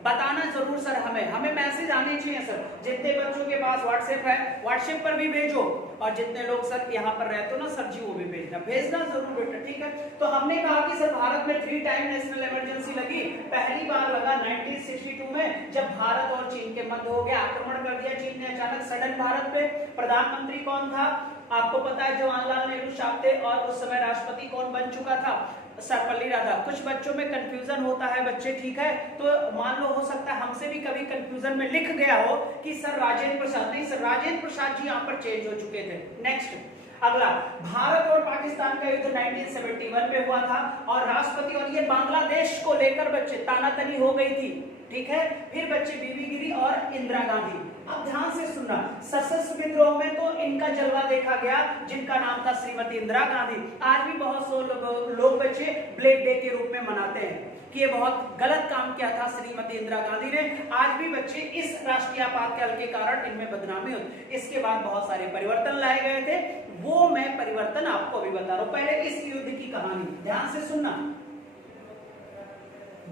बताना जरूर सर, हमें मैसेज आने चाहिए सर। जितने बच्चों के पास व्हाट्सएप है, व्हाट्सएप पर भी भेजो, और जितने लोग सर यहाँ पर रहते हो ना सर जी, वो भी भेजना जरूर बेटा, ठीक है। तो हमने कहा कि सर भारत में 3 टाइम नेशनल इमरजेंसी लगी। पहली बार लगा 1962 में, जब भारत और चीन के मध्य हो गया, आक्रमण कर दिया चीन ने अचानक सडन भारत पे। प्रधानमंत्री कौन था आपको पता है, जवाहरलाल नेहरू साहब थे, और उस समय राष्ट्रपति कौन बन चुका था, सर्वपल्ली राधाकृष्णन। कुछ बच्चों में कंफ्यूजन होता है बच्चे, ठीक है, तो मान लो हो सकता है हमसे भी कभी कंफ्यूजन में लिख गया हो कि सर राजेंद्र प्रसाद, नहीं सर, राजेंद्र प्रसाद जी यहाँ पर चेंज हो चुके थे। नेक्स्ट अगला, भारत और पाकिस्तान का युद्ध 1971 में हुआ था, और राष्ट्रपति, और ये बांग्लादेश को लेकर बच्चे तानातनी हो गई थी, ठीक है। फिर बच्चे बीबी गिरी और इंदिरा गांधी। अब ध्यान से सुनना, सशस्त्र विद्रोह में तो इनका जलवा देखा गया, जिनका नाम था श्रीमती इंदिरा गांधी। आज भी बहुत से लोग बच्चे ब्लेड डे के रूप में मनाते हैं कि ये बहुत गलत काम किया था श्रीमती इंदिरा गांधी ने। आज भी बच्चे इस राष्ट्रीय आपातकाल के कारण इनमें बदनामी हुई। इसके बाद बहुत सारे परिवर्तन लाए गए थे, वो मैं परिवर्तन आपको अभी बता रहा हूं। पहले इस युद्ध की कहानी ध्यान से सुनना।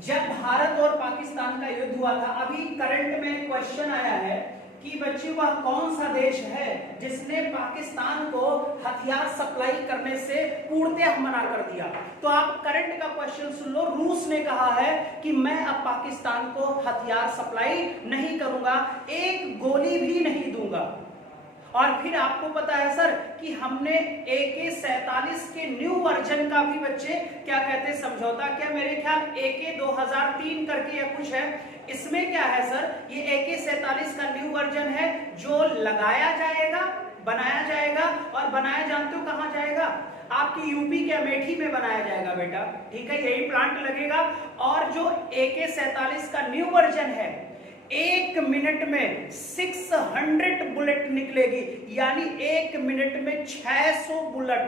जब भारत और पाकिस्तान का युद्ध हुआ था, अभी करंट में क्वेश्चन आया है कि बच्चे वह कौन सा देश है जिसने पाकिस्तान को हथियार सप्लाई करने से पूर्णतः मना कर दिया। तो आप करंट का क्वेश्चन सुन लो। रूस ने कहा है कि मैं अब पाकिस्तान को हथियार सप्लाई नहीं करूंगा, एक गोली भी नहीं दूंगा। और फिर आपको पता है सर कि हमने AK-47 के न्यू वर्जन का भी बच्चे क्या कहते हैं समझौता किया, मेरे ख्याल AK 2003 करके या कुछ है। इसमें क्या है सर, ये AK-47 का न्यू वर्जन है जो लगाया जाएगा, बनाया जाएगा, और बनाया जानते हो कहां जाएगा, आपकी यूपी के अमेठी में बनाया जाएगा बेटा, ठीक है, यही प्लांट लगेगा। और जो AK-47 का न्यू वर्जन है, 1 मिनट में 600 बुलेट निकलेगी, यानी 1 मिनट में 600 बुलेट।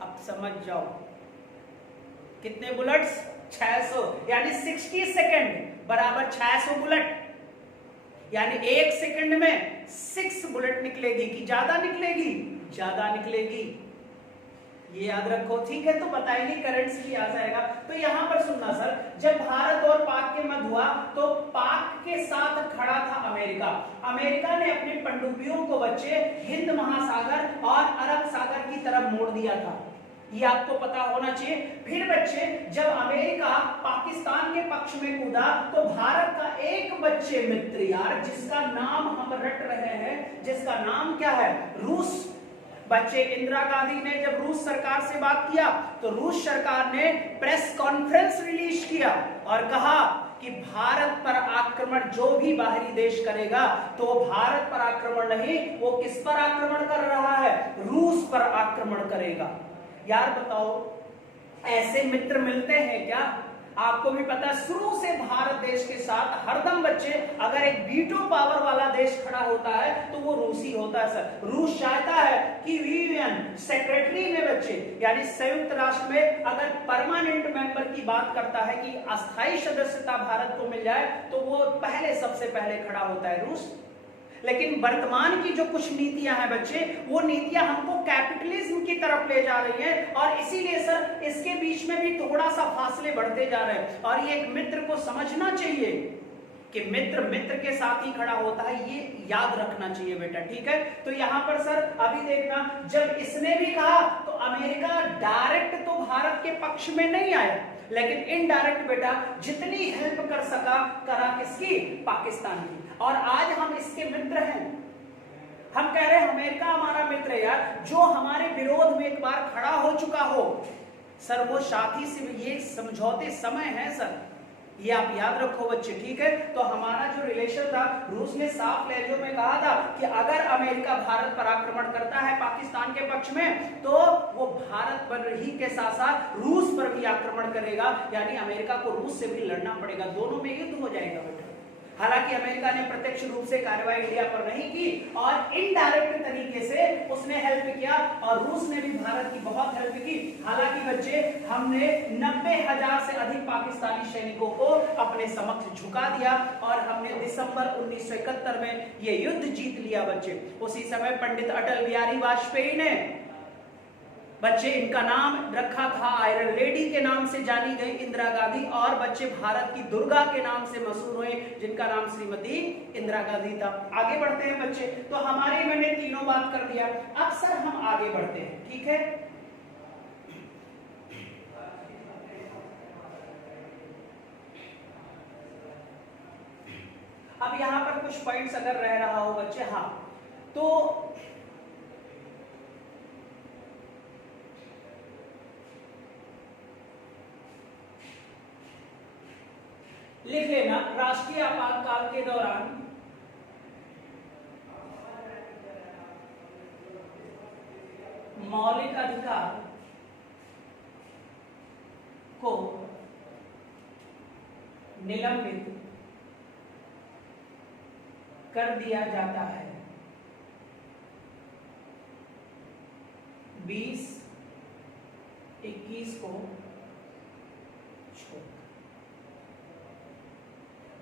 अब समझ जाओ कितने बुलेट्स, 600, यानी 60 सेकंड बराबर 600 बुलेट, यानी 1 सेकंड में 6 बुलेट निकलेगी कि ज्यादा निकलेगी, ज्यादा निकलेगी, ये याद रखो, ठीक है। तो बताएंगे करंट से भी आ जाएगा। तो यहां पर सुनना सर, जब भारत और पाक के मध्य हुआ तो पाक के साथ खड़ा था अमेरिका। अमेरिका ने अपने पनडुब्बियों को बच्चे हिंद महासागर और अरब सागर की तरफ मोड़ दिया था, ये आपको पता होना चाहिए। फिर बच्चे जब अमेरिका पाकिस्तान के पक्ष में कूदा तो भारत का एक बच्चे मित्र यार, जिसका नाम हम रट रहे हैं, जिसका नाम क्या है, रूस। बच्चे इंदिरा गांधी ने जब रूस सरकार से बात किया तो रूस सरकार ने प्रेस कॉन्फ्रेंस रिलीज किया और कहा कि भारत पर आक्रमण जो भी बाहरी देश करेगा तो वो भारत पर आक्रमण नहीं, वो किस पर आक्रमण कर रहा है, रूस पर आक्रमण करेगा। यार बताओ ऐसे मित्र मिलते हैं क्या? आपको भी पता है शुरू से भारत देश के साथ हरदम बच्चे अगर एक वीटो पावर वाला देश खड़ा होता है तो वो रूसी होता है सर। रूस चाहता है कि यूएन सेक्रेटरी में बच्चे यानी संयुक्त राष्ट्र में अगर परमानेंट मेंबर की बात करता है कि अस्थायी सदस्यता भारत को मिल जाए तो वो पहले सबसे पहले खड़ा होता है रूस। लेकिन वर्तमान की जो कुछ नीतियां हैं बच्चे, वो नीतियां हमको कैपिटलिज्म की तरफ ले जा रही हैं और इसीलिए सर इसके बीच में भी थोड़ा सा फासले बढ़ते जा रहे हैं। और ये एक मित्र को समझना चाहिए कि मित्र मित्र के साथ ही खड़ा होता है, ये याद रखना चाहिए बेटा, ठीक है। तो यहां पर सर अभी देखना, जब इसने भी कहा तो अमेरिका डायरेक्ट तो भारत के पक्ष में नहीं आया, लेकिन इनडायरेक्ट बेटा जितनी हेल्प कर सका करा, किसकी, पाकिस्तान की। और आज हम इसके मित्र हैं, हम कह रहे हैं अमेरिका हमारा मित्र है यार, जो हमारे विरोध में एक बार खड़ा हो चुका हो सर, वो साथी से ये समझौते समय है सर, ये आप याद रखो बच्चे, ठीक है। तो हमारा जो रिलेशन था, रूस ने साफ लहजों में कहा था कि अगर अमेरिका भारत पर आक्रमण करता है पाकिस्तान के पक्ष में तो वो भारत पर ही के साथ साथ रूस पर भी आक्रमण करेगा, यानी अमेरिका को रूस से भी लड़ना पड़ेगा, दोनों में युद्ध हो जाएगा बेटा। हालांकि अमेरिका ने प्रत्यक्ष रूप से कार्रवाई इंडिया पर नहीं की और इनडायरेक्ट तरीके से उसने हेल्प किया और रूस ने भी भारत की बहुत हेल्प की। हालांकि बच्चे हमने 90,000 से अधिक पाकिस्तानी सैनिकों को अपने समक्ष झुका दिया और हमने दिसंबर 1971 में ये युद्ध जीत लिया बच्चे। उसी समय पंडित अटल बिहारी वाजपेयी ने बच्चे इनका नाम रखा था आयरन लेडी के नाम से जानी गई इंदिरा गांधी, और बच्चे भारत की दुर्गा के नाम से मशहूर हुए जिनका नाम श्रीमती इंदिरा गांधी था। आगे बढ़ते हैं बच्चे, तो हमारे मैंने तीनों बात कर दिया, अब सर हम आगे बढ़ते हैं, ठीक है। अब यहां पर कुछ पॉइंट्स अगर रह रहा हो बच्चे, हाँ तो लिख लेना, राष्ट्रीय आपातकाल के दौरान मौलिक अधिकार को निलंबित कर दिया जाता है। 20-21 को छोड़,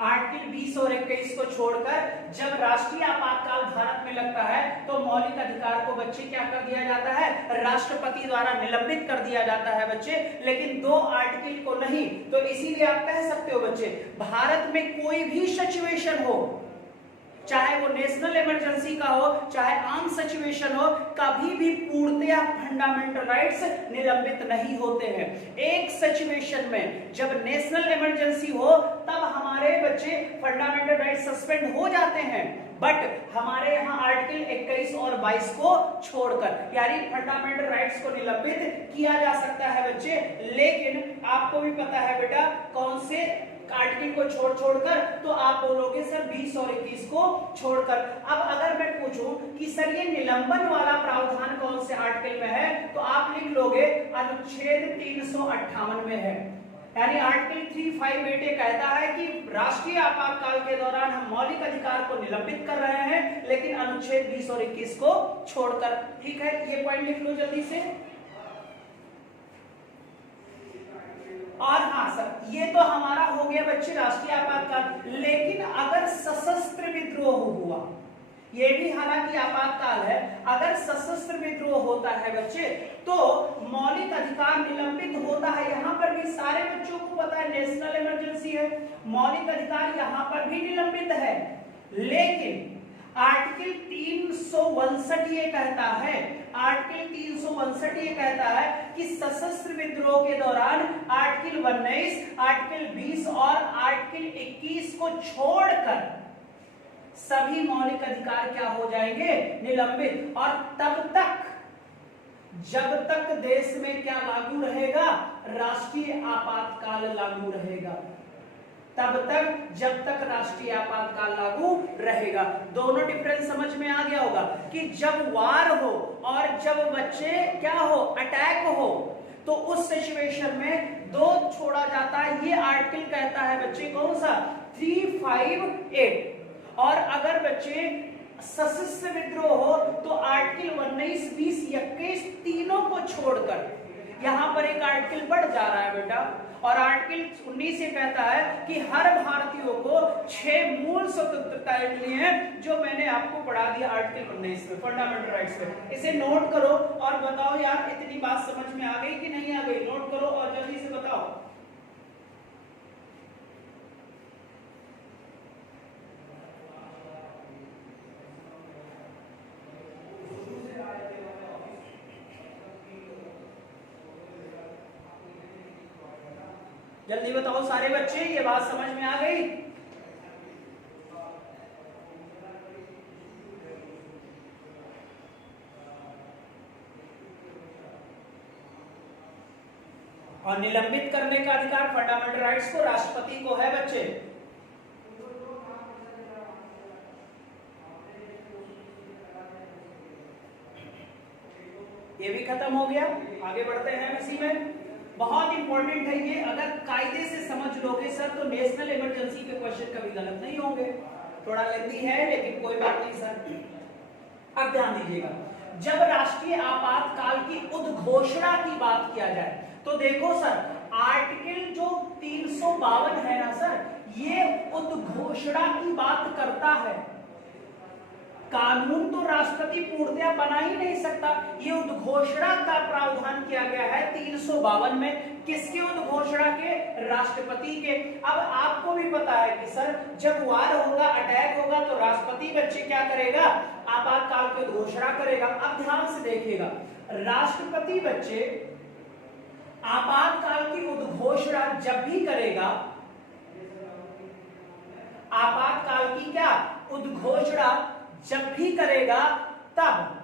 आर्टिकल 20 और 21 को छोड़कर जब राष्ट्रीय आपातकाल भारत में लगता है तो मौलिक अधिकार को बच्चे क्या कर दिया जाता है, राष्ट्रपति द्वारा निलंबित कर दिया जाता है बच्चे, लेकिन 2 आर्टिकल को नहीं। तो इसीलिए आप कह सकते हो बच्चे, भारत में कोई भी सिचुएशन हो, चाहे वो नेशनल इमरजेंसी का हो, चाहे आर्म सिचुएशन हो, कभी भी पूर्णतया फंडामेंटल राइट्स निलंबित नहीं होते हैं। एक सिचुएशन में जब नेशनल इमरजेंसी हो तब हमारे बच्चे फंडामेंटल राइट्स सस्पेंड हो जाते हैं, बट हमारे यहाँ आर्टिकल 21 और 22 को छोड़कर, यानी फंडामेंटल राइट्स को निलंबित किया जा सकता है बच्चे। लेकिन आपको भी पता है बेटा कौन से आर्टिकल को छोड़कर, तो आप बोलोगे सर 20 और 21 को छोड़कर। अब अगर मैं पूछूं कि सर ये निलंबन वाला प्रावधान कौन से आर्टिकल में है, तो आप लिख लोगे अनुच्छेद 358 में है। यानी आर्टिकल 358 ये कहता है कि राष्ट्रीय आपातकाल के दौरान हम मौलिक अधिकार को निलंबित कर रहे हैं, लेकिन अनुच्छेद 20 और 21 को छोड़कर। ठीक है, ये पॉइंट लिख लो जल्दी से। और हाँ सर, ये तो हमारा हो गया बच्चे राष्ट्रीय आपातकाल, लेकिन अगर सशस्त्र विद्रोह हुआ, ये भी हालांकि आपातकाल है, अगर सशस्त्र विद्रोह होता है बच्चे तो मौलिक अधिकार निलंबित होता है। यहाँ पर भी सारे बच्चों को पता है नेशनल इमरजेंसी है, मौलिक अधिकार यहाँ पर भी निलंबित है। लेकिन आर्टिकल 362 ये कहता है, आर्टिकल 362 ये कहता है कि सशस्त्र विद्रोह के दौरान आर्टिकल 19, आर्टिकल 20 और आर्टिकल 21 को छोड़कर सभी मौलिक अधिकार क्या हो जाएंगे, निलंबित। और तब तक जब तक देश में क्या लागू रहेगा, राष्ट्रीय आपातकाल लागू रहेगा, तब तक जब तक राष्ट्रीय आपातकाल लागू रहेगा। दोनों डिफरेंस समझ में आ गया होगा कि जब वार हो और जब बच्चे क्या हो, अटैक हो, तो उस सिचुएशन में दो छोड़ा जाता है। ये आर्टिकल कहता है बच्चे कौन सा, 358। और अगर बच्चे सशस्त्र विद्रोह हो तो आर्टिकल 19, 20, 21 तीनों को छोड़कर, यहां पर एक आर्टिकल बढ़ जा रहा है बेटा, और आर्टिकल 19 ये कहता है कि हर भारतीयों को 6 मूल स्वतंत्रताएं मिली हैं, जो मैंने आपको पढ़ा दिया आर्टिकल 19 में, फंडामेंटल राइट्स में। इसे नोट करो और बताओ यार इतनी बात समझ में आ गई कि नहीं आ गई, नोट करो और जल्दी से बताओ। जल्दी बताओ सारे बच्चे, ये बात समझ में आ गई? और निलंबित करने का अधिकार फंडामेंटल राइट्स को राष्ट्रपति को है बच्चे। ये भी खत्म हो गया, आगे बढ़ते हैं इसी में। बहुत इंपॉर्टेंट है ये, अगर कायदे से समझ लोगे सर तो नेशनल इमरजेंसी के क्वेश्चन कभी गलत नहीं होंगे। थोड़ा लेंदी है लेकिन कोई बात नहीं सर। अब ध्यान दीजिएगा, जब राष्ट्रीय आपातकाल की उद्घोषणा की बात किया जाए तो देखो सर, आर्टिकल जो 352 है ना सर, ये उद्घोषणा की बात करता है। कानून तो राष्ट्रपति पूर्णतया बना ही नहीं सकता, ये उद्घोषणा का प्रावधान किया गया है 352 में। किसके उद्घोषणा के, राष्ट्रपति के। अब आपको भी पता है कि सर जब वार होगा, अटैक होगा, तो राष्ट्रपति बच्चे क्या करेगा, आपातकाल की उद्घोषणा करेगा। अब ध्यान से देखिएगा, राष्ट्रपति बच्चे आपातकाल की उद्घोषणा जब भी करेगा, आपातकाल की क्या उद्घोषणा जब भी करेगा, तब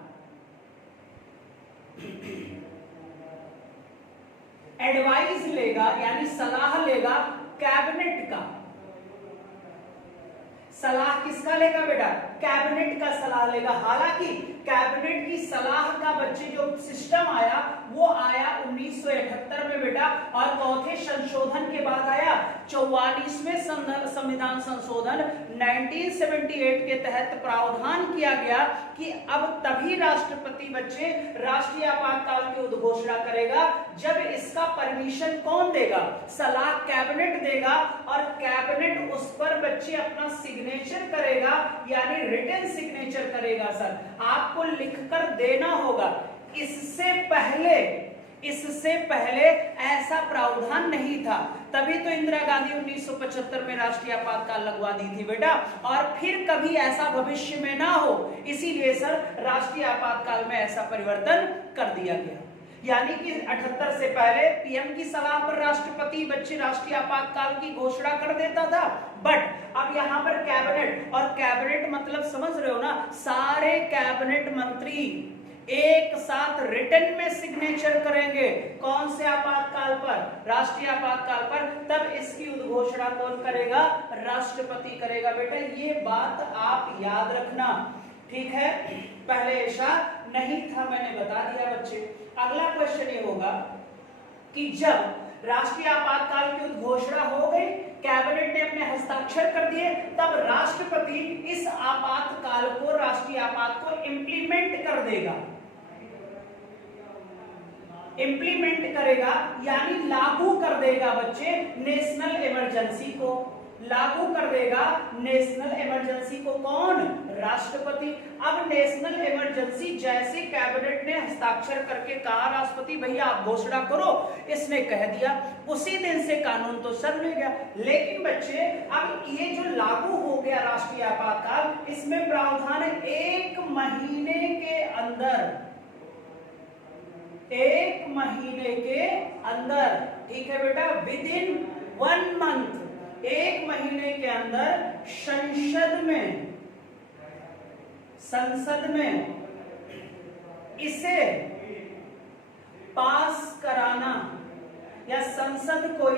एडवाइस लेगा, यानी सलाह लेगा कैबिनेट का। सलाह किसका लेगा बेटा, कैबिनेट का सलाह लेगा। हालांकि कैबिनेट की सलाह का बच्चे जो सिस्टम आया वो आया 1971 में बेटा, और चौथे संशोधन के बाद आया 44वें संविधान संशोधन 1978 के तहत प्रावधान किया गया कि अब तभी राष्ट्रपति बच्चे राष्ट्रीय आपातकाल की उद्घोषणा करेगा जब इसका परमिशन कौन देगा, सलाह कैबिनेट देगा, और कैबिनेट उस पर बच्चे अपना सिग्नेचर करेगा, यानी रिटन सिग्नेचर करेगा। सर आपको लिखकर देना होगा। इससे पहले इससे पहले ऐसा प्रावधान नहीं था, तभी तो इंदिरा गांधी 1975 में राष्ट्रीय आपातकाल लगवा दी थी बेटा, और फिर कभी ऐसा भविष्य में ना हो, इसीलिए सर राष्ट्रीय आपातकाल में ऐसा परिवर्तन कर दिया गया। यानी कि 78 से पहले पीएम की सलाह पर राष्ट्रपति बच्चे राष्ट्रीय आपातकाल की घोषणा कर देता था, बट अब यहाँ पर कैबिनेट, और कैबिनेट मतलब समझ रहे हो ना, सारे कैबिनेट मंत्री एक साथ रिटन में सिग्नेचर करेंगे। कौन से आपातकाल पर? राष्ट्रीय आपातकाल पर। तब इसकी उद्घोषणा कौन करेगा? राष्ट्रपति करेगा। बेटा ये बात आप याद रखना, ठीक है। पहले ऐसा नहीं था, मैंने बता दिया बच्चे। अगला क्वेश्चन ये होगा कि जब राष्ट्रीय आपातकाल की उद्घोषणा हो गई, कैबिनेट ने अपने हस्ताक्षर कर दिए, तब राष्ट्रपति इस आपातकाल को, राष्ट्रीय आपात को इम्प्लीमेंट कर देगा। इम्प्लीमेंट करेगा यानी लागू कर देगा बच्चे नेशनल इमरजेंसी को, लागू कर देगा नेशनल इमरजेंसी को। कौन? राष्ट्रपति। अब नेशनल इमरजेंसी जैसे कैबिनेट ने हस्ताक्षर करके कहा राष्ट्रपति भैया आप घोषणा करो, इसने कह दिया, उसी दिन से कानून तो सर ले गया। लेकिन बच्चे अब ये जो लागू हो गया राष्ट्रीय आपातकाल, इसमें प्रावधान है 1 महीने के अंदर, 1 महीने के अंदर, ठीक है बेटा, विद इन 1 मंथ, 1 महीने के अंदर संसद में इसे पास कराना, या संसद को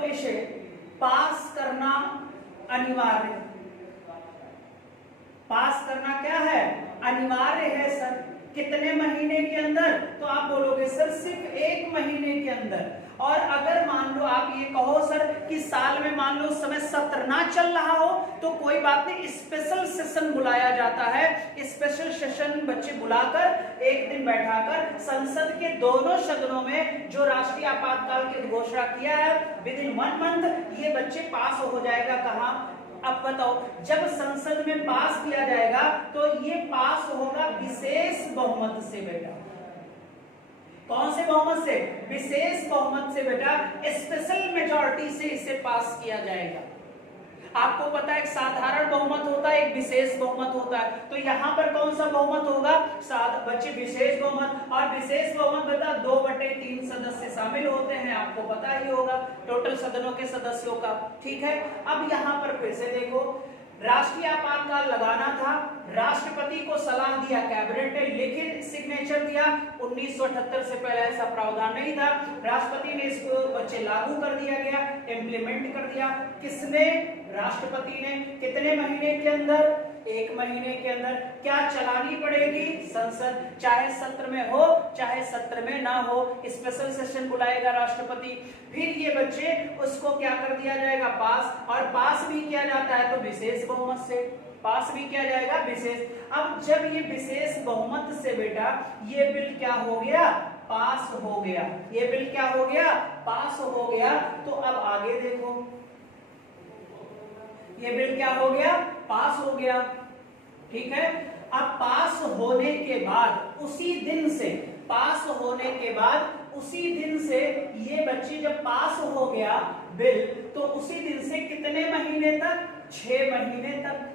इसे पास करना अनिवार्य। पास करना क्या है? अनिवार्य है सर। कितने महीने के अंदर? तो आप बोलोगे सर सिर्फ 1 महीने के अंदर। और अगर मान लो आप ये कहो सर कि साल में मान लो उस समय सत्र ना चल रहा हो, तो कोई बात नहीं, स्पेशल सेशन बुलाया जाता है। स्पेशल सेशन बच्चे बुलाकर एक दिन बैठाकर संसद के दोनों सदनों में जो राष्ट्रीय आपातकाल की घोषणा किया है विद इन 1 मंथ, ये बच्चे पास हो जाएगा। कहां? अब बताओ, जब संसद में पास किया जाएगा तो ये पास होगा विशेष बहुमत से बेटा। कौन से बहुमत से? विशेष बहुमत से बेटा, स्पेशल मेजॉरिटी से इसे पास किया जाएगा। आपको पता है एक साधारण बहुमत होता है, एक विशेष बहुमत होता है, तो यहाँ पर कौन सा बहुमत होगा? बच्चे विशेष बहुमत। और विशेष बहुमत बेटा 2/3 सदस्य शामिल होते हैं, आपको पता ही होगा टोटल सदनों के सदस्यों का, ठीक है। अब यहाँ पर फिर से देखो, राष्ट्रीय आपातकाल लगाना था, राष्ट्रपति को सलाह दिया, कैबिनेट ने लिखित सिग्नेचर दिया। 1978 से पहले ऐसा प्रावधान नहीं था, राष्ट्रपति ने इसको बच्चे लागू कर दिया गया, इम्प्लीमेंट कर दिया। किसने? राष्ट्रपति ने। कितने महीने के अंदर? 1 महीने के अंदर। क्या चलानी पड़ेगी? संसद, चाहे सत्र में हो चाहे सत्र में ना हो, स्पेशल सेशन बुलाएगा राष्ट्रपति। फिर ये बच्चे उसको क्या कर दिया जाएगा? पास। और पास भी किया जाता है तो विशेष बहुमत से पास भी किया जाएगा, विशेष। अब जब ये विशेष बहुमत से बेटा ये बिल क्या हो गया? पास हो गया। ये बिल क्या हो गया? पास हो गया। तो अब आगे देखो, ये बिल क्या हो गया? पास हो गया, ठीक है। अब पास होने के बाद उसी दिन से, पास होने के बाद उसी दिन से ये बच्चे जब पास हो गया बिल, तो उसी दिन से कितने महीने तक? 6 महीने तक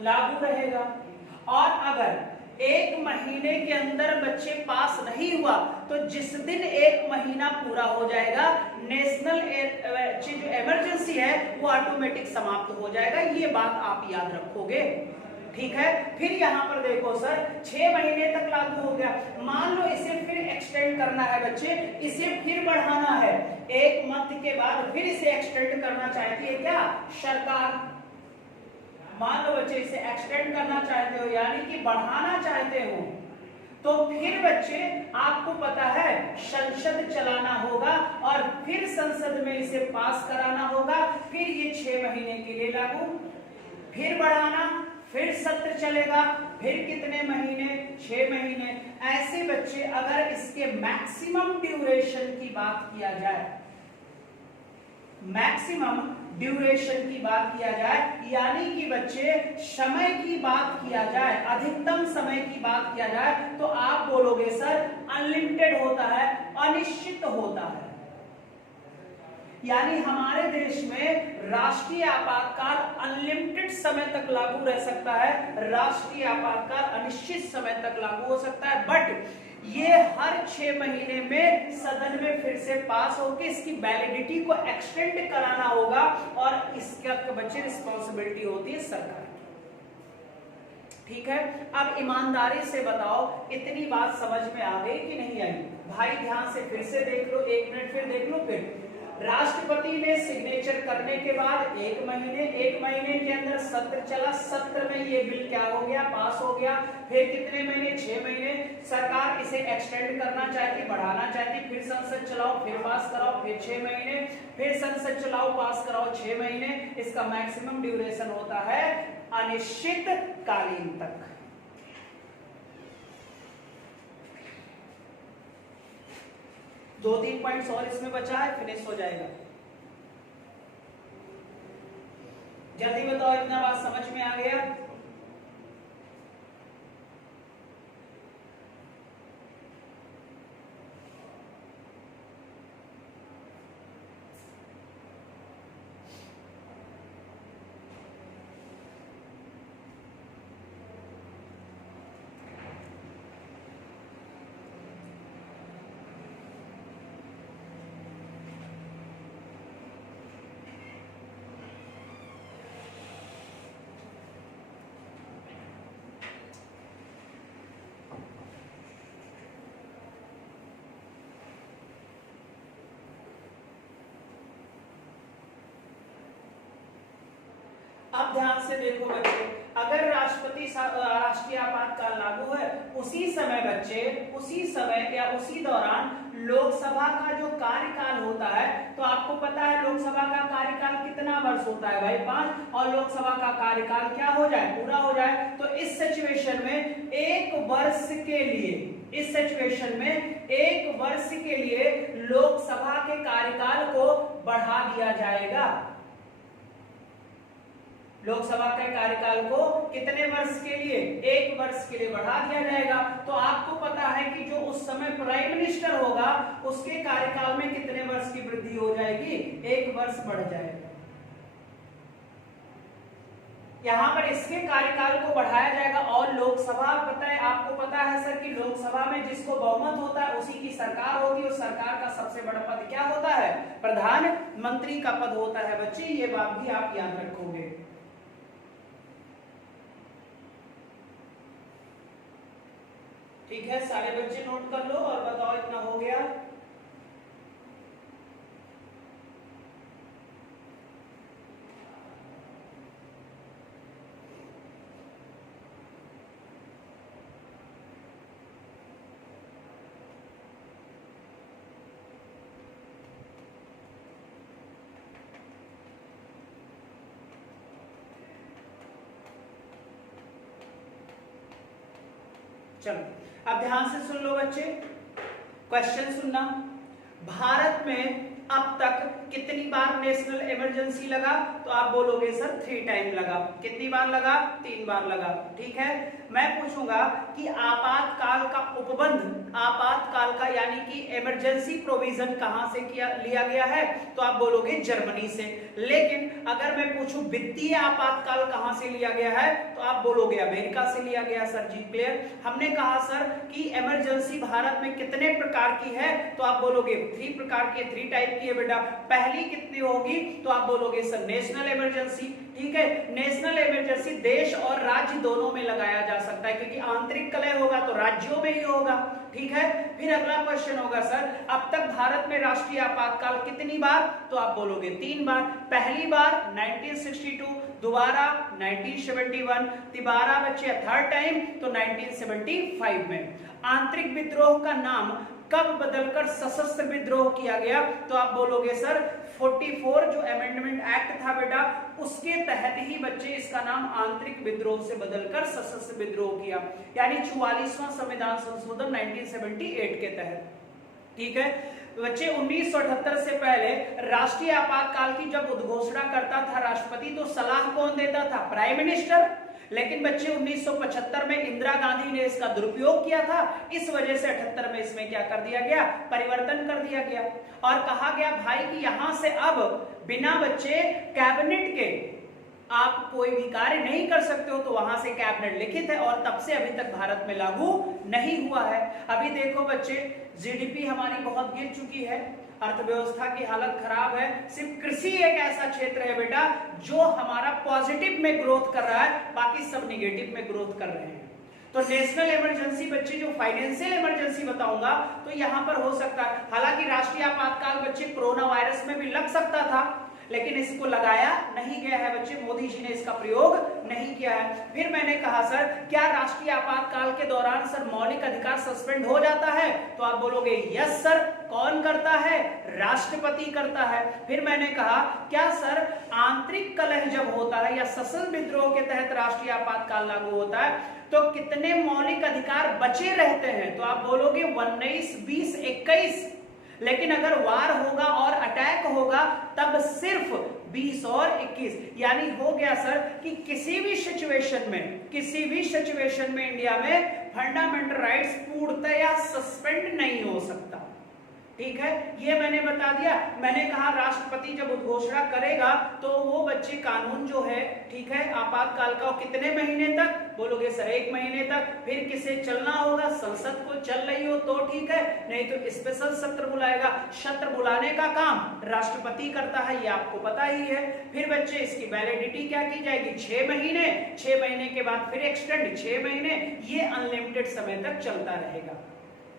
लागू रहेगा। और अगर 1 महीने के अंदर बच्चे पास नहीं हुआ तो जिस दिन 1 महीना पूरा हो जाएगा, नेशनल जो इमरजेंसी है वो ऑटोमेटिक समाप्त हो जाएगा। ये बात आप याद रखोगे, ठीक है। फिर यहाँ पर देखो सर 6 महीने तक लागू हो गया, मान लो इसे फिर एक्सटेंड करना है बच्चे, इसे फिर बढ़ाना है 1 मंथ के बाद, फिर इसे एक्सटेंड करना चाहती है क्या? सरकार। मान लो बच्चे इसे एक्सटेंड करना चाहते हो, यानी कि बढ़ाना चाहते हो, तो फिर बच्चे आपको पता है संसद चलाना होगा और फिर संसद में इसे पास कराना होगा। फिर ये 6 महीने के लिए लागू, फिर बढ़ाना, फिर सत्र चलेगा, फिर कितने महीने? 6 महीने। ऐसे बच्चे अगर इसके मैक्सिमम ड्यूरेशन की बात किया जाए, मैक्सिमम ड्यूरेशन की बात किया जाए, यानी कि बच्चे समय की बात किया जाए, अधिकतम समय की बात किया जाए, तो आप बोलोगे सर अनलिमिटेड होता है, अनिश्चित होता है। यानी हमारे देश में राष्ट्रीय आपातकाल अनलिमिटेड समय तक लागू रह सकता है, राष्ट्रीय आपातकाल अनिश्चित समय तक लागू हो सकता है, बट ये हर 6 महीने में सदन में फिर से पास होकर इसकी वैलिडिटी को एक्सटेंड कराना होगा, और इसका बच्चे रिस्पॉन्सिबिलिटी होती है सरकार की। ठीक है, अब ईमानदारी से बताओ इतनी बात समझ में आ गई कि नहीं आई? भाई ध्यान से फिर से देख लो, 1 मिनट फिर देख लो। फिर राष्ट्रपति ने सिग्नेचर करने के बाद 1 महीने के अंदर सत्र चला, सत्र में ये बिल क्या हो गया, पास हो गया। फिर कितने महीने, 6 महीने, सरकार इसे एक्सटेंड करना चाहती, बढ़ाना चाहती, फिर संसद चलाओ, फिर पास कराओ, फिर 6 महीने, फिर संसद चलाओ, पास कराओ, 6 महीने। इसका मैक्सिमम ड्यूरेशन होता है अनिश्चित कालीन तक। दो 3 पॉइंट्स और इसमें बचा है, फिनिश हो जाएगा। जल्दी बताओ, इतना बात समझ में आ गया? अब ध्यान से देखो बच्चे, अगर राष्ट्रीय आपातकाल लागू है, उसी समय बच्चे, उसी समय या उसी दौरान लोकसभा का जो कार्यकाल होता है, तो आपको पता है लोकसभा का कार्यकाल कितना वर्ष होता है भाई, 5, और लोकसभा का कार्यकाल क्या हो जाए, पूरा हो जाए। तो इस सिचुएशन में 1 वर्ष के लिए, इस सिचुएशन में 1 वर्ष के लिए लोकसभा के कार्यकाल को बढ़ा दिया जाएगा। लोकसभा के कार्यकाल को कितने वर्ष के लिए, 1 वर्ष के लिए बढ़ा दिया जाएगा। तो आपको पता है कि जो उस समय प्राइम मिनिस्टर होगा उसके कार्यकाल में कितने वर्ष की वृद्धि हो जाएगी, 1 वर्ष बढ़ जाएगा। यहां पर इसके कार्यकाल को बढ़ाया जाएगा। और लोकसभा, पता है आपको, पता है सर कि लोकसभा में जिसको बहुमत होता है उसी की सरकार होती है, और सरकार का सबसे बड़ा पद क्या होता है, प्रधानमंत्री का पद होता है। बच्चे ये बात भी आप याद रखोगे। ठीक है, सारे बच्चे नोट कर लो और बताओ इतना हो गया? चलो अब ध्यान से सुन लो बच्चे, क्वेश्चन सुनना। भारत में अब तक कितनी बार नेशनल इमरजेंसी लगा? तो आप बोलोगे सर 3 टाइम लगा। कितनी बार लगा? 3 बार लगा। ठीक है, मैं पूछूंगा कि आपातकाल का उपबंध, आपातकाल का यानी कि इमरजेंसी प्रोविजन कहां से लिया गया है? तो आप बोलोगे जर्मनी से। लेकिन अगर मैं पूछूं वित्तीय आपातकाल कहां से लिया गया है? तो आप बोलोगे अमेरिका से लिया गया। सर जी क्लियर। हमने कहा सर कि इमरजेंसी भारत में कितने प्रकार की है? तो आप बोलोगे 3 प्रकार की, 3 टाइप की है बेटा। पहली कितनी होगी? तो आप बोलोगे सर नेशनल इमरजेंसी। ठीक है, नेशनल इमरजेंसी देश और राज्य दोनों में लगाया जा सकता है, क्योंकि आंतरिक कलह होगा तो राज्यों में ही होगा। ठीक है, फिर अगला क्वेश्चन होगा सर अब तक भारत में राष्ट्रीय आपातकाल कितनी बार? तो आप बोलोगे 3 बार। पहली बार 1962, दोबारा 1971, तिबारा बच्चे 3rd टाइम तो 1975 में। आंतरिक विद्रोह का नाम कब बदलकर सशस्त्र विद्रोह किया गया? तो आप बोलोगे सर 44 जो अमेंडमेंट एक्ट था बेटा, उसके तहत ही बच्चे इसका नाम आंतरिक विद्रोह से बदलकर सशस्त्र विद्रोह किया, यानी 44वां संविधान संशोधन 1978 के तहत। ठीक है, बच्चे 1978 से पहले राष्ट्रीय आपातकाल की जब उद्घोषणा करता था राष्ट्रपति, तो सलाह कौन देता था? Prime minister. लेकिन बच्चे 1975 में इंदिरा गांधी ने इसका दुरुपयोग किया था, इस वजह से 78 में इसमें क्या कर दिया गया? परिवर्तन कर दिया गया और कहा गया भाई कि यहां से अब बिना बच्चे कैबिनेट के आप कोई भी कार्य नहीं कर सकते हो, तो वहां से कैबिनेट लिखित है और तब से अभी तक भारत में लागू नहीं हुआ है। अभी देखो बच्चे, जीडीपी हमारी बहुत गिर चुकी है, अर्थव्यवस्था की हालत खराब है, सिर्फ कृषि एक ऐसा क्षेत्र है बेटा जो हमारा पॉजिटिव में ग्रोथ कर रहा है, बाकी सब निगेटिव में ग्रोथ कर रहे हैं। तो नेशनल इमरजेंसी बच्चे जो फाइनेंशियल इमरजेंसी बताऊंगा तो यहां पर हो सकता है, हालांकि राष्ट्रीय आपातकाल बच्चे कोरोना वायरस में भी लग सकता था, लेकिन इसको लगाया नहीं गया है बच्चे, मोदी जी ने इसका प्रयोग नहीं किया है। फिर मैंने कहा सर क्या राष्ट्रीय आपातकाल के दौरान सर मौलिक अधिकार सस्पेंड हो जाता है? तो आप बोलोगे यस सर। कौन करता है? राष्ट्रपति करता है। फिर मैंने कहा क्या सर आंतरिक कलह जब होता है या सशस्त्र विद्रोह के तहत राष्ट्रीय आपातकाल लागू होता है तो कितने मौलिक अधिकार बचे रहते हैं? तो आप बोलोगे 19, 20, 21। लेकिन अगर वार होगा और अटैक होगा तब सिर्फ 20 और 21, यानी हो गया सर कि किसी भी सिचुएशन में इंडिया में फंडामेंटल राइट्स पूर्णतया सस्पेंड नहीं हो सकता। ठीक है, ये मैंने बता दिया। मैंने कहा राष्ट्रपति जब उद्घोषणा करेगा तो वो बच्चे कानून जो है, ठीक है, आपातकाल का कितने महीने तक? बोलोगे सर 1 महीने तक। फिर किसे चलना होगा? संसद को चल रही हो तो ठीक है, नहीं तो स्पेशल सत्र बुलाएगा। सत्र बुलाने का काम राष्ट्रपति करता है, ये आपको पता ही है। फिर बच्चे इसकी वैलिडिटी क्या की जाएगी? 6 महीने। 6 महीने के बाद फिर एक्सटेंड 6 महीने, ये अनलिमिटेड समय तक चलता रहेगा।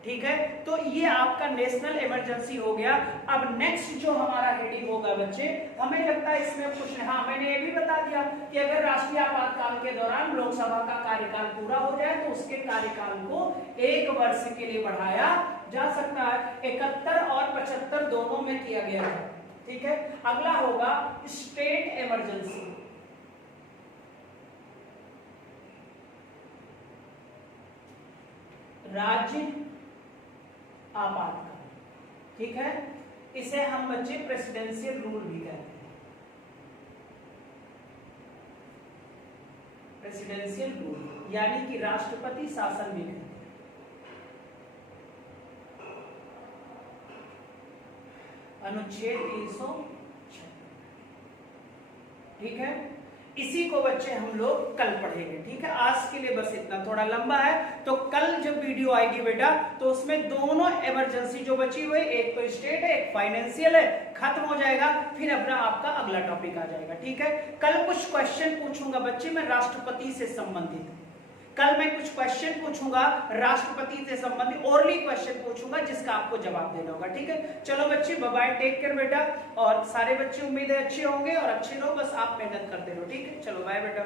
ठीक है, तो ये आपका नेशनल इमरजेंसी हो गया। अब नेक्स्ट जो हमारा हेडिंग होगा बच्चे, हमें लगता है इसमें कुछ, हाँ मैंने ये भी बता दिया कि अगर राष्ट्रीय आपातकाल के दौरान लोकसभा का कार्यकाल पूरा हो जाए तो उसके कार्यकाल को 1 वर्ष के लिए बढ़ाया जा सकता है। 71 और 75 दोनों में किया गया है। ठीक है, अगला होगा स्टेट इमरजेंसी। राज्य आपातकाल। ठीक है, इसे हम बच्चे प्रेसिडेंशियल रूल भी कहते हैं। प्रेसिडेंशियल रूल यानी कि राष्ट्रपति शासन भी कहते हैं। अनुच्छेद 306। ठीक है, इसी को बच्चे हम लोग कल पढ़ेंगे। ठीक है, आज के लिए बस इतना, थोड़ा लंबा है तो कल जब वीडियो आएगी बेटा तो उसमें दोनों इमरजेंसी जो बची हुई, एक तो स्टेट है एक फाइनेंशियल है, खत्म हो जाएगा। फिर अपना आपका अगला टॉपिक आ जाएगा। ठीक है, कल कुछ क्वेश्चन पूछूंगा बच्चे मैं राष्ट्रपति से संबंधित। कल मैं कुछ क्वेश्चन पूछूंगा राष्ट्रपति से संबंधित, ओरली क्वेश्चन पूछूंगा जिसका आपको जवाब देना होगा। ठीक है, चलो बच्चे बाय बाय, टेक केयर बेटा। और सारे बच्चे उम्मीद है अच्छे होंगे और अच्छे रहो, बस आप मेहनत करते रहो। ठीक है, चलो बाय बेटा।